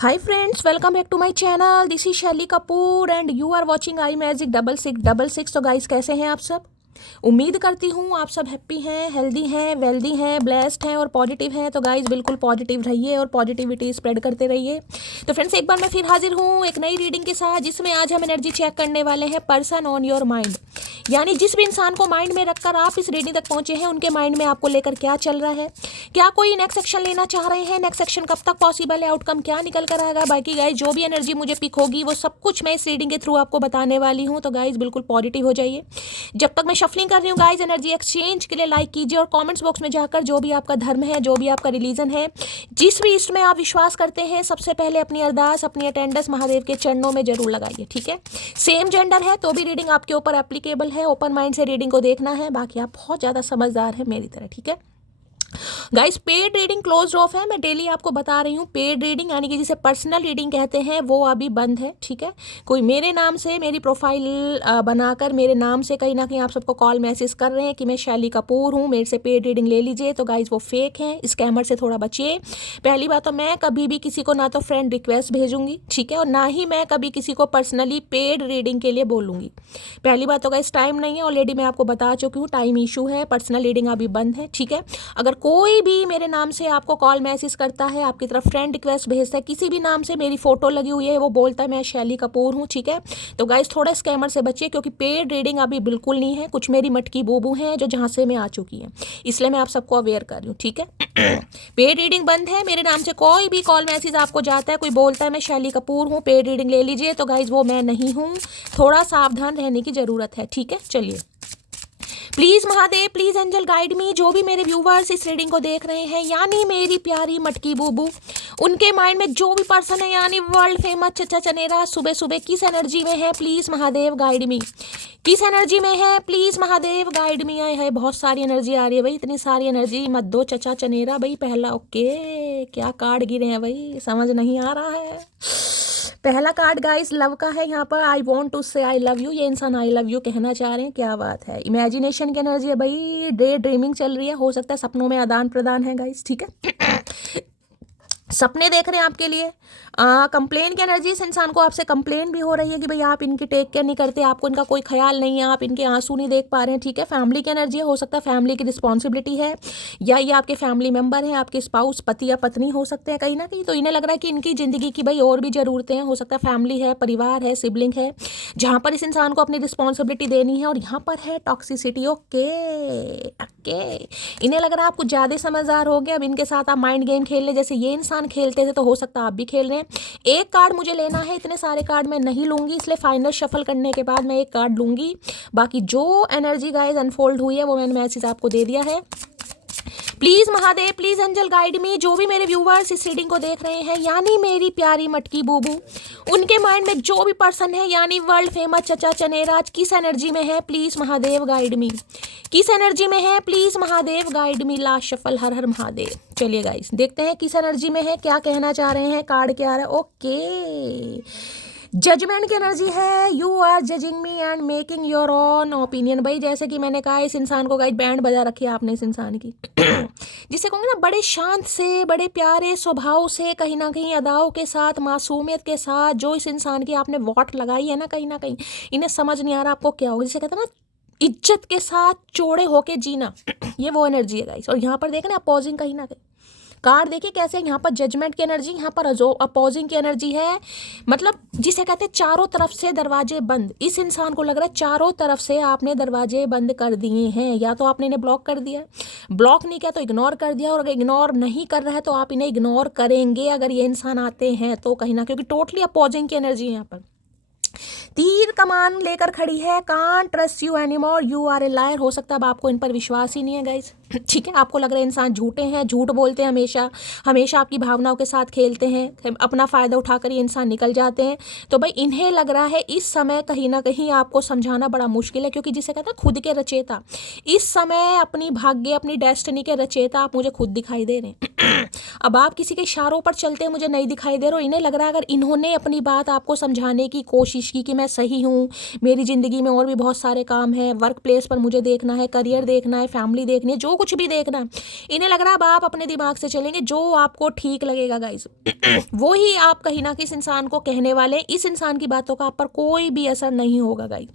Hi friends, welcome back to my channel. This is Shelly Kapoor and you are watching I magic 6666। तो guys कैसे हैं आप सब? उम्मीद करती हूँ आप सब हैप्पी हैं, हेल्दी हैं, वेल्दी हैं, ब्लेस्ड हैं और पॉजिटिव हैं। तो गाइस बिल्कुल पॉजिटिव रहिए और पॉजिटिविटी स्प्रेड करते रहिए। तो फ्रेंड्स एक बार मैं फिर हाजिर हूँ एक नई रीडिंग के साथ, जिसमें आज हम एनर्जी चेक करने वाले हैं पर्सन ऑन योर माइंड। यानी जिस भी इंसान को माइंड में रखकर आप इस रीडिंग तक पहुंचे हैं, उनके माइंड में आपको लेकर क्या चल रहा है, क्या कोई नेक्स्ट एक्शन लेना चाह रहे हैं, नेक्स्ट एक्शन कब तक पॉसिबल है, आउटकम क्या निकल कर आएगा। बाकी गाइज जो भी एनर्जी मुझे पिक होगी वो सब कुछ मैं इस रीडिंग के थ्रू आपको बताने वाली हूँ। तो गाइज बिल्कुल पॉजिटिव हो जाइए। जब तक मैं शफलिंग कर रही हूँ गाइज, एनर्जी एक्सचेंज के लिए लाइक कीजिए और कमेंट्स बॉक्स में जाकर जो भी आपका धर्म है, जो भी आपका रिलीजन है, जिस भी इसमें आप विश्वास करते हैं, सबसे पहले अपनी अरदास, अपनी अटेंडेंस महादेव के चरणों में जरूर लगाइए। ठीक है, सेम जेंडर है तो भी रीडिंग आपके ऊपर एप्लीकेबल है। ओपन माइंड से रीडिंग को देखना है, बाकी आप बहुत ज़्यादा समझदार हैं मेरी तरह। ठीक है guys, paid reading close of है। मैं डेली आपको बता रही हूँ, पेड रीडिंग यानी कि जिसे पर्सनल रीडिंग कहते हैं वो अभी बंद है। ठीक है, कोई मेरे नाम से मेरी प्रोफाइल बनाकर मेरे नाम से कहीं ना कहीं आप सबको कॉल मैसेज कर रहे हैं कि मैं शैली कपूर हूँ, मेरे से पेड रीडिंग ले लीजिए, तो गाइस वो फेक है। स्कैमर से थोड़ा बचिए। पहली बात तो मैं कभी भी किसी को ना तो फ्रेंड रिक्वेस्ट भेजूंगी, ठीक है, और ना ही मैं कभी किसी को पर्सनली पेड रीडिंग के लिए बोलूँगी। पहली बात तो गाइस टाइम नहीं है, ऑलरेडी मैं आपको बता चुकी हूँ, टाइम इशू है, पर्सनल रीडिंग अभी बंद है। ठीक है, अगर कोई भी मेरे नाम से आपको कॉल मैसेज करता है, आपकी तरफ फ्रेंड रिक्वेस्ट भेजता है, किसी भी नाम से मेरी फोटो लगी हुई है, वो बोलता है मैं शैली कपूर हूँ, ठीक है, तो गाइस थोड़ा स्कैमर से बचिए, क्योंकि पेड रीडिंग अभी बिल्कुल नहीं है। कुछ मेरी मटकी बूबू हैं जो जहाँ से मैं आ चुकी है, इसलिए मैं आप सबको अवेयर कर रही हूँ। ठीक है, पेड रीडिंग बंद है। मेरे नाम से कोई भी कॉल मैसेज आपको जाता है, कोई बोलता है मैं शैली कपूर हूँ, पेड रीडिंग ले लीजिए, तो गाइस वो मैं नहीं हूँ। थोड़ा सावधान रहने की जरूरत है। ठीक है, चलिए please Mahadev, please angel guide me. जो भी मेरे व्यूवर्स इस रीडिंग को देख रहे हैं, यानी मेरी प्यारी मटकी बूबू, उनके माइंड में जो भी पर्सन है, यानी वर्ल्ड फेमस चचा चनेरा, सुबह सुबह किस एनर्जी में है, प्लीज महादेव गाइड मी। किस एनर्जी में है, प्लीज महादेव गाइड मी। आए है बहुत सारी एनर्जी आ रही है भाई, इतनी सारी एनर्जी मत दो चचा चनेरा भाई। पहला ओके, क्या कार्ड गिरे हैं भाई, समझ नहीं आ रहा है। पहला कार्ड गाइस लव का है। यहाँ पर आई वॉन्ट टू से आई लव यू, ये इंसान आई लव यू कहना चाह रहे हैं, क्या बात है। इमेजिनेशन की एनर्जी है भाई, डे ड्रीमिंग चल रही है, हो सकता है सपनों में आदान प्रदान है गाइस। ठीक है, सपने देख रहे हैं आपके लिए। कंप्लेन की एनर्जी, इस इंसान को आपसे कंप्लेन भी हो रही है कि भाई आप इनकी टेक केयर नहीं करते, आपको इनका कोई ख्याल नहीं है, आप इनके आंसू नहीं देख पा रहे हैं। ठीक है, फैमिली की एनर्जी हो सकता है फैमिली की रिस्पॉन्सिबिलिटी है, या ये आपके फैमिली मेंबर हैं, आपके स्पाउस, पति या पत्नी हो सकते हैं कहीं ना कहीं। तो इन्हें लग रहा है कि इनकी ज़िंदगी की भाई और भी ज़रूरतें हैं, हो सकता है फैमिली है, परिवार है, सिबलिंग है, जहाँ पर इस इंसान को अपनी रिस्पॉन्सिबिलिटी देनी है। और यहाँ पर है टॉक्सिसिटी। ओके ओके, इन्हें लग रहा है आप कुछ ज़्यादा समझदार हो गए, अब इनके साथ आप माइंड गेम खेल ले, जैसे ये इंसान खेलते थे, तो हो सकता है आप भी खेल रहे हैं। एक कार्ड मुझे लेना है, इतने सारे कार्ड मैं नहीं लूंगी, इसलिए फाइनल शफल करने के बाद मैं एक कार्ड लूंगी। बाकी जो एनर्जी गाइस अनफोल्ड हुई है वो मैंने मैसेज आपको दे दिया है। Please Mahadev, please angel guide me. जो भी मेरे व्यूवर्स इस रीडिंग को देख रहे हैं, यानी मेरी प्यारी मटकी बूबू, उनके माइंड में जो भी पर्सन है, यानी वर्ल्ड फेमस चचा चनेराज, किस एनर्जी में है, प्लीज महादेव गाइड मी। किस एनर्जी में है, please Mahadev guide me. Last shuffle, हर हर महादेव। चलिए गाइस देखते हैं किस एनर्जी में है, क्या कहना चाह रहे हैं, कार्ड क्या आ रहा है। ओके, जजमेंट की एनर्जी है। You are judging me and making your own opinion. भाई जैसे कि मैंने कहा, इस इंसान को गाइस बैंड बजा रखी है आपने इस इंसान की जिसे कहूँगी ना, बड़े शांत से, बड़े प्यारे स्वभाव से, कहीं ना कहीं अदाओं के साथ, मासूमियत के साथ, जो इस इंसान की आपने वॉट लगाई है ना, कहीं ना कहीं इन्हें समझ नहीं आ रहा आपको क्या होगा। जिसे कहते हैं ना, इज्जत के साथ चौड़े होके जीना, ये वो एनर्जी है गाइस। और यहाँ पर देखें अपोजिंग, कहीं ना कहीं कार्ड देखिए कैसे, यहाँ पर जजमेंट की एनर्जी, यहाँ पर अपोजिंग की एनर्जी है। मतलब जिसे कहते हैं चारों तरफ से दरवाजे बंद। इस इंसान को लग रहा है चारों तरफ से आपने दरवाजे बंद कर दिए हैं, या तो आपने इन्हें ब्लॉक कर दिया, ब्लॉक नहीं किया तो इग्नोर कर दिया, और अगर इग्नोर नहीं कर रहा है तो आप इन्हें इग्नोर करेंगे अगर ये इंसान आते हैं तो, कहीं ना, क्योंकि टोटली अपोजिंग की एनर्जी है यहाँ पर। तीर कमान लेकर खड़ी है, can't trust you anymore, you are a liar. हो सकता है अब आपको इन पर विश्वास ही नहीं है गाइस। ठीक है, आपको लग रहा है इंसान झूठे हैं, झूठ बोलते हैं, हमेशा हमेशा आपकी भावनाओं के साथ खेलते हैं, अपना फ़ायदा उठाकर ये इंसान निकल जाते हैं। तो भाई इन्हें लग रहा है इस समय कहीं ना कहीं आपको समझाना बड़ा मुश्किल है, क्योंकि जिसे कहते हैं खुद के रचेता, इस समय अपनी भाग्य, अपनी डेस्टिनी के रचेता आप मुझे खुद दिखाई दे रहे हैं। अब आप किसी के इशारों पर चलते मुझे नहीं दिखाई दे रहे हो। इन्हें लग रहा है अगर इन्होंने अपनी बात आपको समझाने की कोशिश की कि मैं सही हूँ, मेरी ज़िंदगी में और भी बहुत सारे काम हैं, वर्क प्लेस पर मुझे देखना है, करियर देखना है, फैमिली देखनी है, जो कुछ भी देखना। इन्हें लग रहा है अब आप अपने दिमाग से चलेंगे, जो आपको ठीक लगेगा गाइस वो ही आप कहीं ना कहीं इस इंसान को कहने वाले। इस इंसान की बातों का आप पर कोई भी असर नहीं होगा गाइस।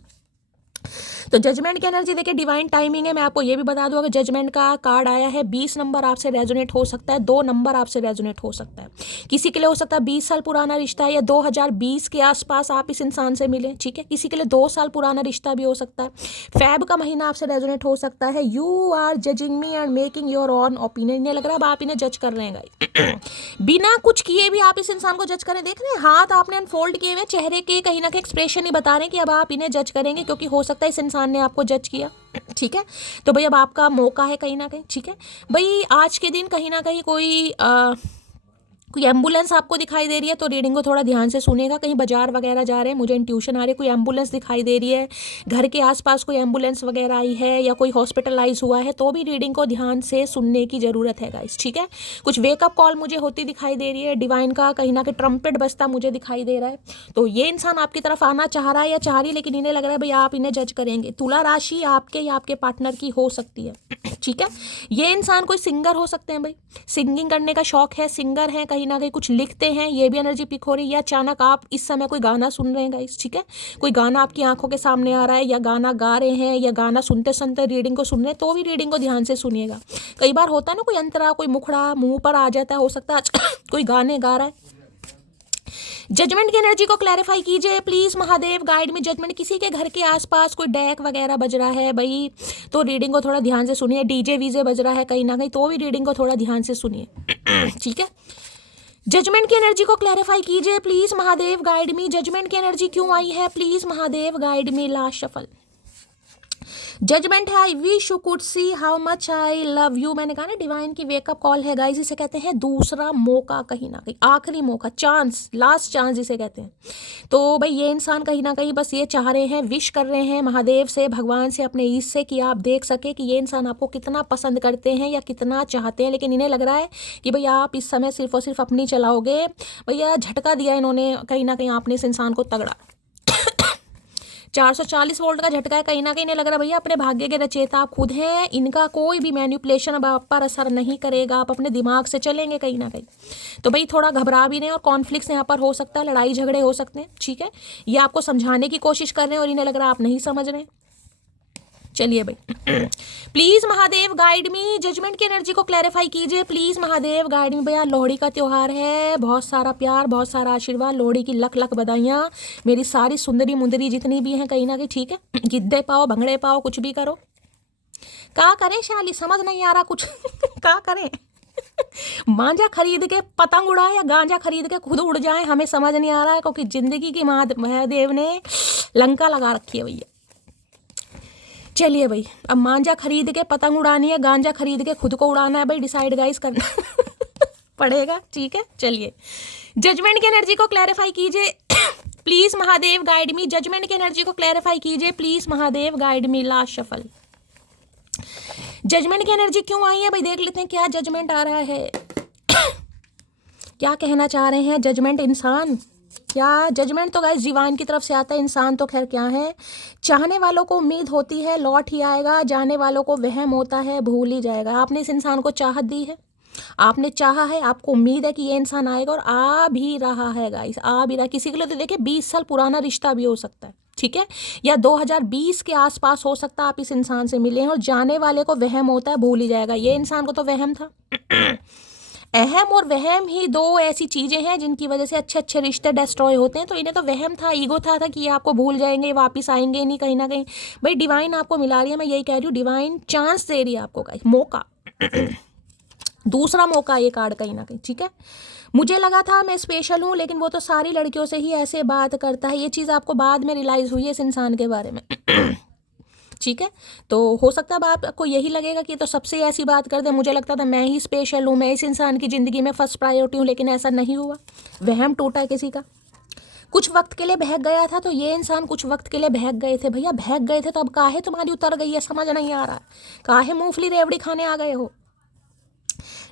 तो जजमेंट की एनर्जी देखिए डिवाइन टाइमिंग है। मैं आपको ये भी बता दूं, अगर जजमेंट का कार्ड आया है 20 नंबर आपसे रेजोनेट हो सकता है, 2 नंबर आपसे रेजोनेट हो सकता है। किसी के लिए हो सकता है 20 साल पुराना रिश्ता है या 2020 के आसपास आप इस इंसान से मिले, ठीक है। किसी के लिए 2 साल पुराना रिश्ता भी हो सकता है। फेब का महीना आपसे रेजोनेट हो सकता है। You are judging me and making your own opinion. इन्हें लग रहा है अब आप इन्हें जज कर रहे हैं गाइस बिना कुछ किए भी आप इस इंसान को जज करें। देख रहे हैं हाथ आपने अनफोल्ड किए हुए, चेहरे के कहीं ना कहीं एक्सप्रेशन ही बता रहे हैं कि अब आप इन्हें जज करेंगे, क्योंकि हो सकता है इस इंसान ने आपको जज किया, ठीक है। तो भाई अब आपका मौका है कहीं ना कहीं, ठीक है। भाई आज के दिन कहीं ना कहीं कोई एम्बुलेंस आपको दिखाई दे रही है तो रीडिंग को थोड़ा ध्यान से सुनेगा। कहीं बाजार वगैरह जा रहे हैं, मुझे इंट्यूशन आ रही है, कोई एम्बुलेंस दिखाई दे रही है, घर के आसपास कोई एम्बुलेंस वगैरह आई है या कोई हॉस्पिटलाइज हुआ है, तो भी रीडिंग को ध्यान से सुनने की ज़रूरत है गाइस, ठीक है। कुछ वेकअप कॉल मुझे होती दिखाई दे रही है, डिवाइन का कहीं ना कहीं ट्रम्पेट बजता मुझे दिखाई दे रहा है। तो ये इंसान आपकी तरफ आना चाह रहा है या चाह रही है, लेकिन इन्हें लग रहा है भाई आप इन्हें जज करेंगे। तुला राशि आपके या आपके पार्टनर की हो सकती है, ठीक है। ये इंसान कोई सिंगर हो सकते हैं भाई, सिंगिंग करने का शौक है, सिंगर है, कहीं ना कहीं कुछ लिखते हैं, ये भी एनर्जी पिक हो रही है। या अचानक आप इस समय कोई गाना सुन रहे हैं गाइस, ठीक है। कोई गाना आपकी आंखों के सामने आ रहा है या गाना गा रहे हैं या गाना सुनते सुनते रीडिंग को सुन रहे हैं, तो भी रीडिंग को ध्यान से सुनिएगा। कई बार होता है ना कोई अंतरा, कोई मुखड़ा मुंह पर आ जाता है, हो सकता है कोई गाने गा रहा है। जजमेंट की एनर्जी को क्लैरिफाई कीजिए प्लीज महादेव, गाइड में जजमेंट। किसी के घर के आसपास कोई डेक वगैरह बज रहा है भाई, तो रीडिंग को थोड़ा ध्यान से सुनिए। डीजे वीजे बज रहा है कहीं ना कहीं, तो भी रीडिंग को थोड़ा ध्यान से सुनिए, ठीक है। जजमेंट की एनर्जी को क्लैरिफाई कीजिए please Mahadev, guide me. Judgement की एनर्जी क्यों आई है please Mahadev, guide me. Last shuffle judgement है, I wish you could see how much I love you. मैंने कहा ना डिवाइन की वेकअप कॉल है गाइस, इसे कहते हैं दूसरा मौका, कहीं ना कहीं आखिरी मौका, चांस, लास्ट चांस इसे कहते हैं। तो भाई ये इंसान कहीं ना कहीं बस ये चाह रहे हैं, विश कर रहे हैं महादेव से, भगवान से, अपने ईश से, कि आप देख सके कि ये इंसान आपको कितना पसंद करते हैं या कितना चाहते हैं। लेकिन इन्हें लग रहा है कि भाई आप इस समय सिर्फ और सिर्फ अपनी चलाओगे। भैया झटका दिया इन्होंने कहीं ना कहीं, आपने इस इंसान को तगड़ा 440 वोल्ट का झटका है कहीं ना कहीं। इन्हें लग रहा है भैया अपने भाग्य के रचयिता आप खुद हैं, इनका कोई भी मैनिपुलेशन अब आप पर असर नहीं करेगा, आप अपने दिमाग से चलेंगे कहीं ना कहीं। तो भाई थोड़ा घबरा भी नहीं, और कॉन्फ्लिक्ट्स यहाँ पर हो सकता है, लड़ाई झगड़े हो सकते हैं, ठीक है। ये आपको समझाने की कोशिश कर रहे हैं और इन्हें लग रहा है आप नहीं समझ रहे। चलिए भाई please Mahadev guide me, judgement की एनर्जी को क्लैरिफाई कीजिए प्लीज महादेव, गाइड मी। भैया लोहड़ी का त्योहार है, बहुत सारा प्यार, बहुत सारा आशीर्वाद, लोहड़ी की लख लख बधाइयाँ मेरी सारी सुंदरी मुंदरी जितनी भी हैं कहीं ना कहीं, ठीक है। गिद्दे पाओ, भंगड़े पाओ, कुछ भी करो। क्या करें शाली, समझ नहीं आ रहा कुछ क्या करें मांझा खरीद के पतंग उड़ाए या गांजा खरीद के खुद उड़ जाए, हमें समझ नहीं आ रहा है, क्योंकि जिंदगी की महादेव ने लंका लगा रखी है भैया। चलिए भाई, अब मांझा खरीद के पतंग उड़ानी है, गांजा खरीद के खुद को उड़ाना है भाई, डिसाइड गाइस करना पड़ेगा, ठीक है। चलिए जजमेंट की एनर्जी को क्लैरिफाई कीजिए please Mahadev, guide me. Judgement की एनर्जी को क्लैरिफाई कीजिए please Mahadev, guide me. Last shuffle judgement की एनर्जी क्यों आई है भाई, देख लेते हैं क्या जजमेंट आ रहा है क्या कहना चाह रहे हैं जजमेंट इंसान। क्या जजमेंट तो गाइस जीवान की तरफ से आता है, इंसान तो खैर क्या है। चाहने वालों को उम्मीद होती है लौट ही आएगा, जाने वालों को वहम होता है भूल ही जाएगा। आपने इस इंसान को चाहत दी है, आपने चाहा है, आपको उम्मीद है कि ये इंसान आएगा, और आ भी रहा है गाइस, आ भी रहा। किसी के लिए तो देखिए 20 साल पुराना रिश्ता भी हो सकता है, ठीक है, या 2020 के आसपास हो सकता है आप इस इंसान से मिले हैं, और जाने वाले को वहम होता है भूल ही जाएगा। ये इंसान को तो वहम था अहम और वहम ही दो ऐसी चीज़ें हैं जिनकी वजह से अच्छे अच्छे रिश्ते डिस्ट्रॉय होते हैं। तो इन्हें तो वहम था, ईगो था कि ये आपको भूल जाएंगे, वापस आएंगे नहीं कहीं ना कहीं। भाई डिवाइन आपको मिला रही है, मैं यही कह रही हूँ, डिवाइन चांस दे रही है आपको गाइस, मौका दूसरा मौका ये कार्ड कहीं ना कहीं, ठीक है। मुझे लगा था मैं स्पेशल हूँ, लेकिन वो तो सारी लड़कियों से ही ऐसे बात करता है। ये चीज़ आपको बाद में रियलाइज़ हुई है इस इंसान के बारे में ठीक है। तो हो सकता है आपको यही लगेगा कि तो सबसे ऐसी बात कर दे, मुझे लगता था मैं ही स्पेशल हूँ, मैं इस इंसान की ज़िंदगी में फर्स्ट प्रायोरिटी हूँ, लेकिन ऐसा नहीं हुआ। वहम टूटा है किसी का, कुछ वक्त के लिए बहक गया था। तो ये इंसान कुछ वक्त के लिए बहक गए थे भैया, बहक गए थे, तो अब काहे तुम्हारी उतर गई है, समझ नहीं आ रहा, काहे मूंगफली रेवड़ी खाने आ गए हो।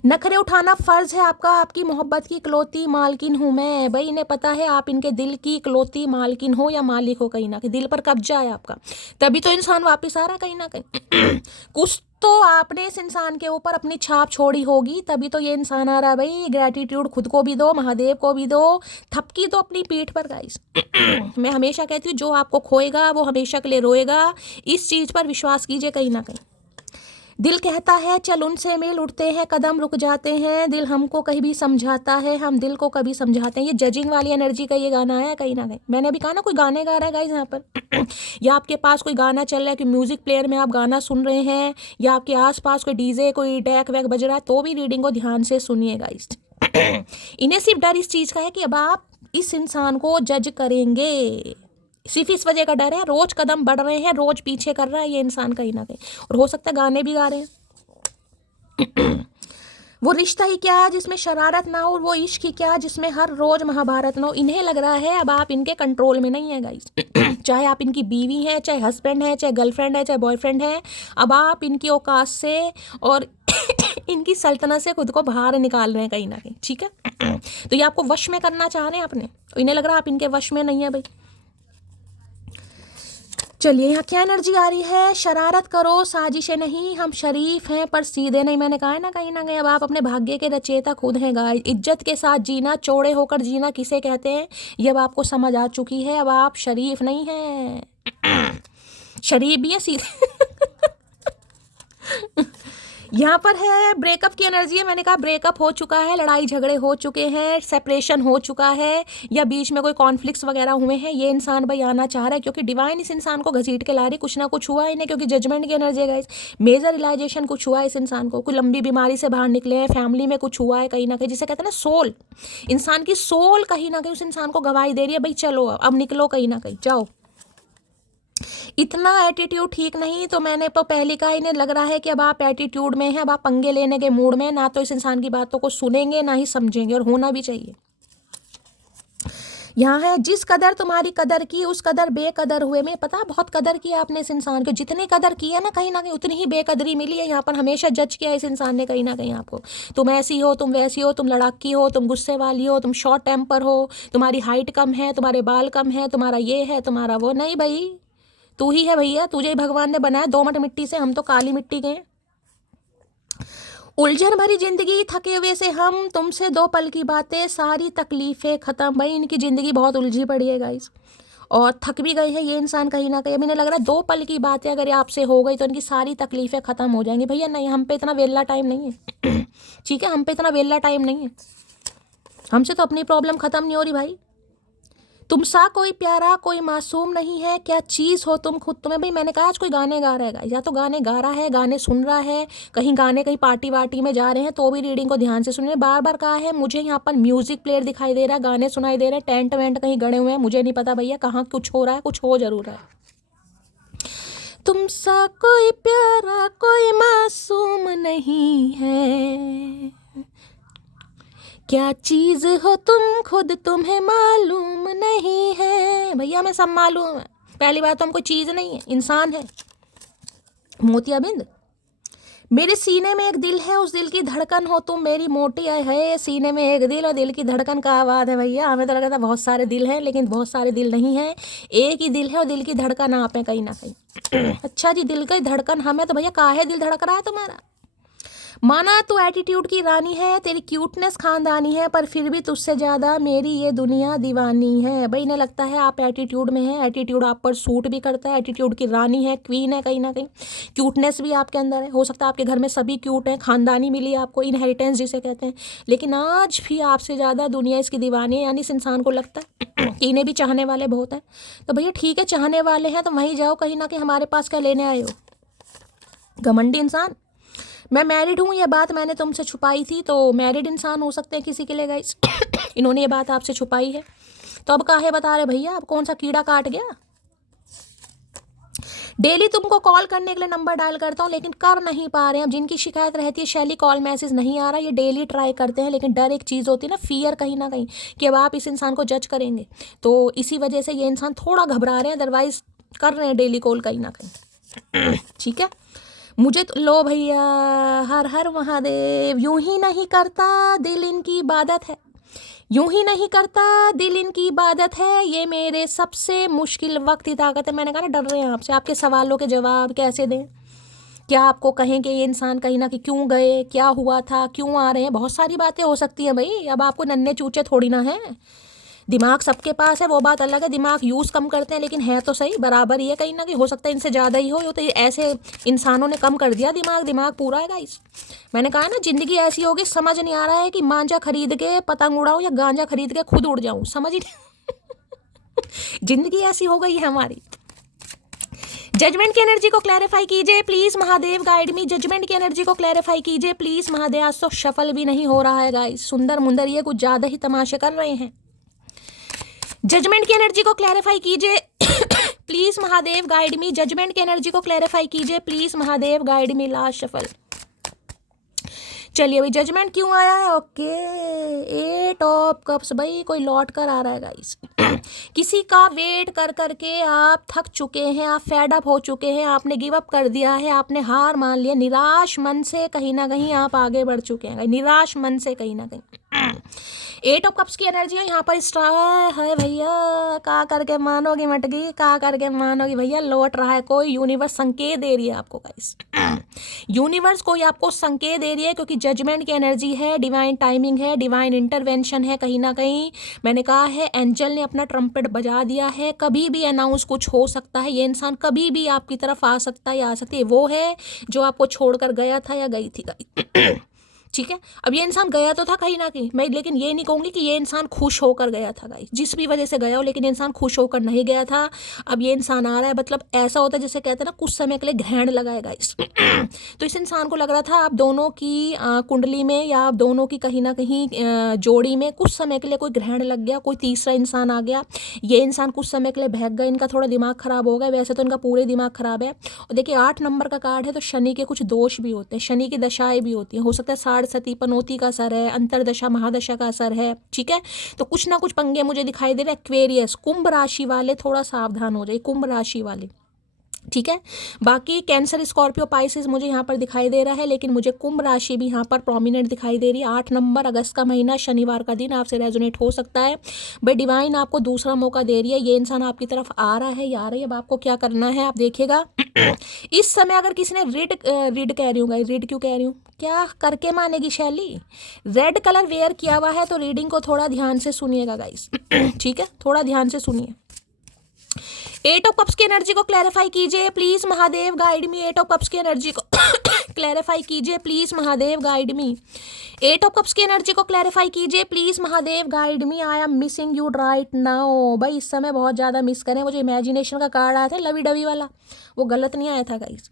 नखरे उठाना फर्ज है आपका, आपकी मोहब्बत की इकलौती मालकिन हूँ मैं। भाई इन्हें पता है आप इनके दिल की इकलौती मालकिन हो या मालिक हो, कहीं ना कहीं दिल पर कब्जा है आपका, तभी तो इंसान वापस आ रहा है कहीं ना कहीं कुछ तो आपने इस इंसान के ऊपर अपनी छाप छोड़ी होगी, तभी तो ये इंसान आ रहा है भाई। ग्रेटिट्यूड खुद को भी दो, महादेव को भी दो, थपकी दो अपनी पीठ पर गाइस। मैं हमेशा कहती हूँ जो आपको खोएगा वो हमेशा के लिए रोएगा। इस चीज़ पर विश्वास कीजिए कहीं ना कहीं। दिल कहता है चल उनसे मिल, उठते हैं कदम रुक जाते हैं, दिल हमको कहीं भी समझाता है, हम दिल को कभी समझाते हैं। ये जजिंग वाली एनर्जी का ये गाना है कहीं ना कहीं। मैंने अभी कहा ना कोई गाने गा रहा है गाइस यहाँ पर। या आपके पास कोई गाना चल रहा है कि म्यूजिक प्लेयर में आप गाना सुन रहे हैं, या आपके आसपास कोई डीजे कोई डैक वैक बज रहा है, तो भी रीडिंग को ध्यान से सुनिए गाइस। इन्हें सिर्फ डर इस चीज़ का है कि अब आप इस इंसान को जज करेंगे, सिर्फ इस वजह का डर है। रोज कदम बढ़ रहे हैं, रोज पीछे कर रहा है ये इंसान कहीं ना कहीं, और हो सकता है गाने भी गा रहे हैं। वो रिश्ता ही क्या जिसमें शरारत ना हो, वो इश्क ही क्या जिसमें हर रोज महाभारत ना हो। इन्हें लग रहा है अब आप इनके कंट्रोल में नहीं है गाइस। चाहे आप इनकी बीवी है, चाहे हस्बैंड है, चाहे गर्लफ्रेंड है, चाहे बॉयफ्रेंड है, अब आप इनकी औकात से और इनकी सल्तनत से खुद को बाहर निकाल रहे हैं कहीं ना कहीं, ठीक है। तो ये आपको वश में करना चाह रहे हैं अपने, तो इन्हें लग रहा है आप इनके वश में नहीं है भाई। चलिए यहाँ क्या एनर्जी आ रही है, शरारत करो साजिशें नहीं, हम शरीफ हैं पर सीधे नहीं। मैंने कहा है ना कहीं ना कहीं अब आप अपने भाग्य के रचयिता खुद हैं गाइस। इज्जत के साथ जीना, चौड़े होकर जीना किसे कहते हैं ये अब आपको समझ आ चुकी है। अब आप शरीफ नहीं हैं, शरीफ भी है सीधे। यहाँ पर है ब्रेकअप की एनर्जी है। मैंने कहा ब्रेकअप हो चुका है, लड़ाई झगड़े हो चुके हैं, सेपरेशन हो चुका है, या बीच में कोई कॉन्फ्लिक्ट्स वगैरह हुए हैं। ये इंसान भाई आना चाह रहा है क्योंकि डिवाइन इस इंसान को घसीट के ला रही, कुछ ना कुछ हुआ इन्हें, क्योंकि जजमेंट की एनर्जी है गाइस। मेजर रियलाइजेशन कुछ हुआ है इस इंसान को, कोई लंबी बीमारी से बाहर निकले हैं, फैमिली में कुछ हुआ है कहीं ना कहीं, जिसे कहते हैं ना सोल, इंसान की सोल कहीं ना कहीं उस इंसान को गवाही दे रही है भाई चलो अब निकलो कहीं ना कहीं, जाओ। इतना एटीट्यूड ठीक नहीं, तो मैंने तो पहले का इन्हें लग रहा है कि अब आप एटीट्यूड में हैं, अब आप पंगे लेने के मूड में, ना तो इस इंसान की बातों को सुनेंगे ना ही समझेंगे, और होना भी चाहिए। यहाँ है जिस कदर तुम्हारी कदर की उस कदर बेकदर हुए। में पता बहुत कदर किया आपने इस इंसान को, जितनी कदर की है ना कहीं ना कहीं उतनी ही बेकदरी मिली है। यहाँ पर हमेशा जज किया इस इंसान ने कहीं ना कहीं आपको, तुम ऐसी हो, तुम वैसी हो, तुम लड़ाकी हो, तुम गुस्से वाली हो, तुम शॉर्ट टेम्पर हो, तुम्हारी हाइट कम है, तुम्हारे बाल कम है, तुम्हारा ये है तुम्हारा वो। नहीं भाई, तू ही है भैया, तुझे ही भगवान ने बनाया दोमट मिट्टी से, हम तो काली मिट्टी के हैं। उलझन भरी जिंदगी, थके हुए से हम, तुमसे दो पल की बातें, सारी तकलीफें खत्म। भाई इनकी जिंदगी बहुत उलझी पड़ी है गाइस, और थक भी गए हैं ये इंसान कहीं ना कहीं। इन्हें लग रहा है 2 पल की बातें अगर आपसे हो गई तो इनकी सारी तकलीफें खत्म हो जाएंगी। भैया नहीं, हम पे इतना वेला टाइम नहीं है। ठीक है, हम पे इतना वेला टाइम नहीं है, हमसे तो अपनी प्रॉब्लम खत्म नहीं हो रही भाई। तुम सा कोई प्यारा कोई मासूम नहीं है, क्या चीज़ हो तुम खुद तुम्हें। भाई मैंने कहा आज कोई गाने गा रहा है, या तो गाने गा रहा है, गाने सुन रहा है, कहीं गाने कहीं पार्टी वार्टी में जा रहे हैं तो भी रीडिंग को ध्यान से सुनिए। बार बार कहा है मुझे यहाँ पर म्यूजिक प्लेयर दिखाई दे रहा है, गाने सुनाई दे रहे हैं, टेंट वेंट कहीं गड़े हुए हैं, मुझे नहीं पता भैया कहाँ कुछ हो रहा है, कुछ हो जरूर रहा है। तुम सा कोई प्यारा कोई मासूम नहीं है, क्या चीज़ हो तुम खुद तुम्हें मालूम नहीं है। भैया हमें सब मालूम है, पहली बात तो हम कोई चीज़ नहीं है, इंसान है। मोतियाबिंद, मेरे सीने में एक दिल है, उस दिल की धड़कन हो तुम मेरी मोटी है। सीने में एक दिल और दिल की धड़कन का आवाज़ है भैया। हमें तो लगा था बहुत सारे दिल हैं, लेकिन बहुत सारे दिल नहीं हैं, एक ही दिल है और दिल की धड़कन आप है कहीं ना कहीं। अच्छा जी, दिल की धड़कन हमें, तो भैया काहे दिल धड़क रहा है तुम्हारा। माना तू एटीट्यूड की रानी है, तेरी क्यूटनेस खानदानी है, पर फिर भी तुझसे ज़्यादा मेरी ये दुनिया दीवानी है। भाई इन्हें लगता है आप एटीट्यूड में हैं, एटीट्यूड आप पर सूट भी करता है, एटीट्यूड की रानी है, क्वीन है कहीं ना कहीं, क्यूटनेस भी आपके अंदर है। हो सकता है आपके घर में सभी क्यूट हैं, खानदानी मिली आपको, इनहेरिटेंस जिसे कहते हैं, लेकिन आज भी आपसे ज़्यादा दुनिया इसकी दीवानी है। यानी इस इंसान को लगता है कि इन्हें भी चाहने वाले बहुत हैं। तो भैया ठीक है, चाहने वाले हैं तो वहीं जाओ कहीं ना कहीं, हमारे पास क्या लेने आए हो घमंडी इंसान। मैं मैरिड हूँ, ये बात मैंने तुमसे छुपाई थी, तो मैरिड इंसान हो सकते हैं किसी के लिए गाइस। इन्होंने ये बात आपसे छुपाई है, तो अब काहे बता रहे भैया, अब कौन सा कीड़ा काट गया। डेली तुमको कॉल करने के लिए नंबर डायल करता हूँ, लेकिन कर नहीं पा रहे हैं। अब जिनकी शिकायत रहती है शैली कॉल मैसेज नहीं आ रहा, ये डेली ट्राई करते हैं, लेकिन डर एक चीज़ होती है ना, फियर कहीं ना कहीं, कि अब आप इस इंसान को जज करेंगे, तो इसी वजह से ये इंसान थोड़ा घबरा रहे हैं, अदरवाइज कर रहे हैं डेली कॉल कहीं ना कहीं। ठीक है, मुझे तो लो भैया, हर हर महादेव। यूं ही नहीं करता दिल इनकी इबादत है, यूं ही नहीं करता दिल इनकी इबादत है, ये मेरे सबसे मुश्किल वक्त ही ताकत है। मैंने कहा ना डर रहे हैं आपसे, आपके सवालों के जवाब कैसे दें, क्या आपको कहेंगे ये इंसान कहीं ना कहीं, क्यों गए, क्या हुआ था, क्यों आ रहे हैं, बहुत सारी बातें हो सकती हैं भाई। अब आपको नन्हे चूचे थोड़ी ना है, दिमाग सबके पास है, वो बात अलग है, दिमाग यूज़ कम करते हैं, लेकिन है तो सही बराबर ही है कहीं ना कहीं। हो सकता है इनसे ज़्यादा ही हो, तो ऐसे इंसानों ने कम कर दिया दिमाग, दिमाग पूरा है गाइस। मैंने कहा ना जिंदगी ऐसी होगी, समझ नहीं आ रहा है कि मांझा खरीद के पतंग उड़ाऊं या गांजा खरीद के खुद उड़ जाऊं, समझ ही नहीं। जिंदगी ऐसी हो गई है हमारी। जजमेंट की एनर्जी को क्लैरिफाई कीजिए please Mahadev, guide me. Judgement की एनर्जी को क्लैरिफाई कीजिए प्लीज महादेव। आज तो शफल भी नहीं हो रहा है गाइस, सुंदर मुंदर ये कुछ ज्यादा ही तमाशे कर रहे हैं। जजमेंट की एनर्जी को क्लैरिफाई कीजिए please Mahadev, guide me. Judgement की एनर्जी को क्लैरिफाई कीजिए please Mahadev, guide me. Last shuffle. चलिए भाई जजमेंट क्यों आया है? Okay, 8 of cups. भाई कोई लौट कर आ रहा है गाइस। किसी का वेट कर करके आप थक चुके हैं, आप फेड अप हो चुके हैं, आपने गिव अप कर दिया है, आपने हार मान लिया, निराश मन से कहीं ना कहीं आप आगे बढ़ चुके हैं, निराश मन से कहीं ना कहीं। 8 ऑफ कप्स की एनर्जी है यहाँ पर। स्टार है भैया, का करके मानोगी मटकी, का करके मानोगी भैया, लौट रहा है कोई। यूनिवर्स संकेत दे रही है आपको गाइस, यूनिवर्स कोई आपको संकेत दे रही है, क्योंकि जजमेंट की एनर्जी है, डिवाइन टाइमिंग है, डिवाइन इंटरवेंशन है कहीं ना कहीं। मैंने कहा है एंजल ने अपना ट्रम्पेट बजा दिया है, कभी भी अनाउंस कुछ हो सकता है, ये इंसान कभी भी आपकी तरफ आ सकता है या आ सकती है। वो है जो आपको छोड़कर गया था या गई थी ठीक है। अब ये इंसान गया तो था कहीं ना कहीं, मैं लेकिन ये नहीं कहूँगी कि ये इंसान खुश होकर गया था गाइस, जिस भी वजह से गया हो, लेकिन इंसान खुश होकर नहीं गया था। अब ये इंसान आ रहा है, मतलब ऐसा होता है जैसे कहते हैं ना कुछ समय के लिए ग्रहण लगाए गाइस। तो इस इंसान को लग रहा था आप दोनों की कुंडली में या आप दोनों की कहीं ना कहीं जोड़ी में कुछ समय के लिए कोई ग्रहण लग गया, कोई तीसरा इंसान आ गया, ये इंसान कुछ समय के लिए बहक गए, इनका थोड़ा दिमाग खराब हो गया। वैसे तो इनका पूरे दिमाग खराब है। और देखिए 8 नंबर का कार्ड है, तो शनि के कुछ दोष भी होते हैं, शनि की दशाएं भी होती हैं। हो सकता है साढ़ सती पनौती का असर है, अंतरदशा महादशा का असर है, ठीक है। तो कुछ ना कुछ पंगे मुझे दिखाई दे रहे हैं। एक्वेरियस कुंभ राशि वाले थोड़ा सावधान हो जाए, कुंभ राशि वाले, ठीक है। बाकी कैंसर, स्कॉर्पियो, पाइसेस मुझे यहाँ पर दिखाई दे रहा है, लेकिन मुझे कुंभ राशि भी यहाँ पर प्रोमिनेंट दिखाई दे रही है। 8 नंबर, अगस्त का महीना, शनिवार का दिन आपसे रेजोनेट हो सकता है। भाई डिवाइन आपको दूसरा मौका दे रही है, ये इंसान आपकी तरफ आ रहा है या आ रही है। अब आपको क्या करना है आप देखिएगा। इस समय अगर किसी ने रीड कह रही हूँ गाइस, रीड क्यों कह रही हूँ, क्या करके मानेगी शैली, रेड कलर वेयर किया हुआ है, तो रीडिंग को थोड़ा ध्यान से सुनिएगा गाइस ठीक है, थोड़ा ध्यान से सुनिए। 8 ऑफ कप्स की एनर्जी को क्लैरिफाई कीजिए please Mahadev, guide me. 8 of cups की एनर्जी को क्लैरिफाई कीजिए please Mahadev, guide me. 8 of cups की एनर्जी को क्लैरिफाई कीजिए please Mahadev, guide me. I am missing you right now. भाई इस समय बहुत ज़्यादा मिस करें। मुझे इमेजिनेशन का कार्ड आया था लवी डवी वाला, वो गलत नहीं आया था गाइस।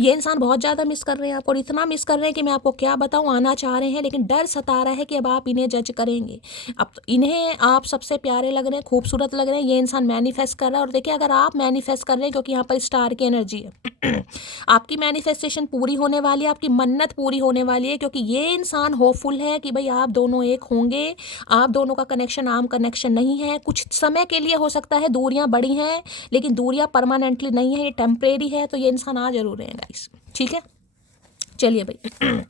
ये इंसान बहुत ज़्यादा मिस कर रहे हैं आपको, और इतना मिस कर रहे हैं कि मैं आपको क्या बताऊँ। आना चाह रहे हैं लेकिन डर सता रहा है कि अब आप इन्हें जज करेंगे। अब तो इन्हें आप सबसे प्यारे लग रहे हैं, खूबसूरत लग रहे हैं, ये इंसान मैनिफेस्ट कर रहा है। और देखिए अगर आप मैनिफेस्ट कर रहे हैं, क्योंकि यहाँ पर स्टार की एनर्जी है आपकी मैनिफेस्टेशन पूरी होने वाली है, आपकी मन्नत पूरी होने वाली है, क्योंकि ये इंसान होपफुल है कि भाई आप दोनों एक होंगे। आप दोनों का कनेक्शन आम कनेक्शन नहीं है, कुछ समय के लिए हो सकता है, दूरियां बड़ी हैं लेकिन दूरियां परमानेंटली नहीं है, ये टेम्परेरी है। तो ये इंसान आ जरूर है गाइस, ठीक है। चलिए भाई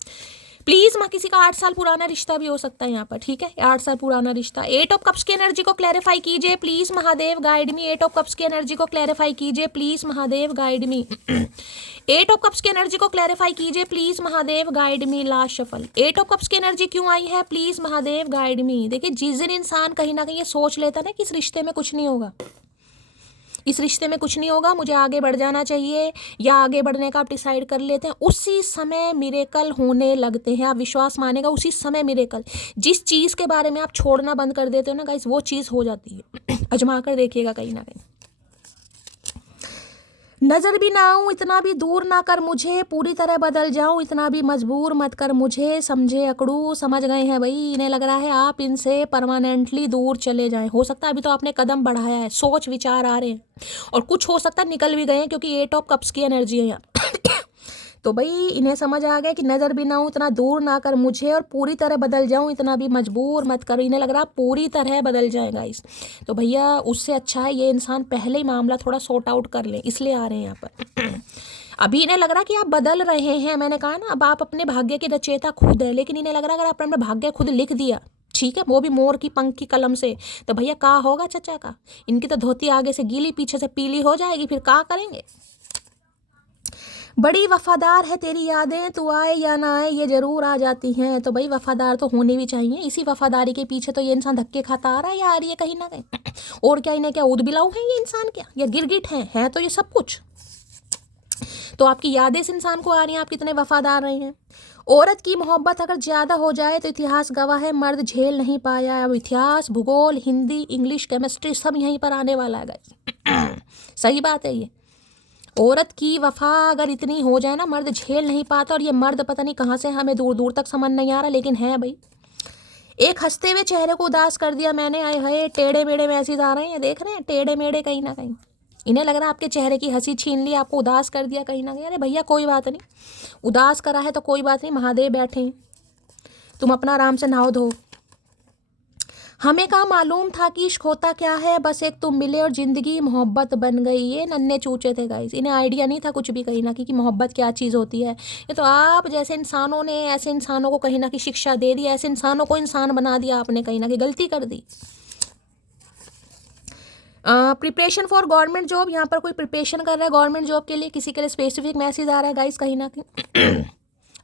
प्लीज माँ, किसी का 8 साल पुराना रिश्ता भी हो सकता है यहाँ पर, ठीक है, 8 साल पुराना रिश्ता। 8 ऑफ कप्स की एनर्जी को क्लैरिफाई कीजिए please Mahadev, guide me. 8 of cups की एनर्जी को क्लैरिफाई कीजिए please Mahadev, guide me. 8 of cups की एनर्जी को क्लैरिफाई कीजिए please Mahadev, guide me. Last shuffle. 8 of cups की एनर्जी क्यों आई है प्लीज महादेव, गाइड मी। देखिए जिस दिन इंसान कहीं ना कहीं ये सोच लेता ना कि इस रिश्ते में कुछ नहीं होगा, इस रिश्ते में कुछ नहीं होगा, मुझे आगे बढ़ जाना चाहिए, या आगे बढ़ने का आप डिसाइड कर लेते हैं, उसी समय मिरेकल होने लगते हैं। आप विश्वास मानेगा, उसी समय मिरेकल। जिस चीज़ के बारे में आप छोड़ना बंद कर देते हो ना गाइस, वो चीज़ हो जाती है। आजमा कर देखिएगा कहीं ना कहीं। नजर भी ना आऊं, इतना भी दूर ना कर मुझे, पूरी तरह बदल जाऊं, इतना भी मजबूर मत कर मुझे, समझे अकड़ू। समझ गए हैं भाई, इन्हें लग रहा है आप इनसे परमानेंटली दूर चले जाएं। हो सकता है अभी तो आपने कदम बढ़ाया है, सोच विचार आ रहे हैं, और कुछ हो सकता है निकल भी गए हैं, क्योंकि 8 ऑफ कप्स की एनर्जी है यहाँ। तो भाई इन्हें समझ आ गया कि नज़र भी ना हूँ, इतना दूर ना कर मुझे, और पूरी तरह बदल जाऊँ, इतना भी मजबूर मत कर। इन्हें लग रहा है पूरी तरह बदल जाएगा इस। तो भैया उससे अच्छा है ये इंसान पहले ही मामला थोड़ा सॉर्ट आउट कर ले, इसलिए आ रहे हैं यहाँ पर। अभी इन्हें लग रहा कि आप बदल रहे हैं, मैंने कहा ना अब आप अपने भाग्य के रचयिता खुद है, लेकिन इन्हें लग रहा अगर आपने अपना भाग्य खुद लिख दिया, ठीक है, वो भी मोर की पंख की कलम से, तो भैया का होगा चचा का। इनकी तो धोती आगे से गीली पीछे से पीली हो जाएगी, फिर का करेंगे। बड़ी वफादार है तेरी यादें, तू आए या ना आए ये जरूर आ जाती हैं। तो भाई वफादार तो होने भी चाहिए, इसी वफादारी के पीछे तो ये इंसान धक्के खाता आ रहा है या आ रही है कहीं ना कहीं। और क्या इन्हें क्या ऊद बिलाऊ है ये इंसान, क्या या गिरगिट है तो ये सब कुछ। तो आपकी यादें इस इंसान को आ रही हैं, आप कितने वफादार रहे हैं। औरत की मोहब्बत अगर ज़्यादा हो जाए तो इतिहास गवाह है मर्द झेल नहीं पाया। अब इतिहास, भूगोल, हिंदी, इंग्लिश, केमिस्ट्री सब यहीं पर आने वाला है गाइस। सही बात है ये। औरत की वफा अगर इतनी हो जाए ना, मर्द झेल नहीं पाता। और ये मर्द पता नहीं कहाँ से हमें दूर दूर तक समझ नहीं आ रहा, लेकिन है भाई। एक हंसते हुए चेहरे को उदास कर दिया मैंने, आए हाय टेढ़े मेढ़े मैसेज आ रहे हैं, देख रहे हैं टेढ़े मेढ़े कहीं ना कहीं। इन्हें लग रहा है आपके चेहरे की हंसी छीन ली, आपको उदास कर दिया कहीं ना कहीं। अरे भैया कोई बात नहीं, उदास करा है तो कोई बात नहीं, महादेव बैठे हैं, तुम अपना आराम से नहाओ धो। हमें कहाँ मालूम था कि इश्क होता क्या है, बस एक तुम मिले और जिंदगी मोहब्बत बन गई। ये नन्हे चूचे थे गाइस, इन्हें आइडिया नहीं था कुछ भी कहीं ना कि मोहब्बत क्या चीज़ होती है। ये तो आप जैसे इंसानों ने ऐसे इंसानों को कहीं ना कहीं शिक्षा दे दी, ऐसे इंसानों को इंसान बना दिया आपने, कहीं ना कहीं गलती कर दी। प्रिपरेशन फॉर गवर्नमेंट जॉब, यहाँ पर कोई प्रिपरेशन कर रहा है गवर्नमेंट जॉब के लिए, किसी के लिए स्पेसिफिक मैसेज आ रहा है गाइस कहीं ना कहीं।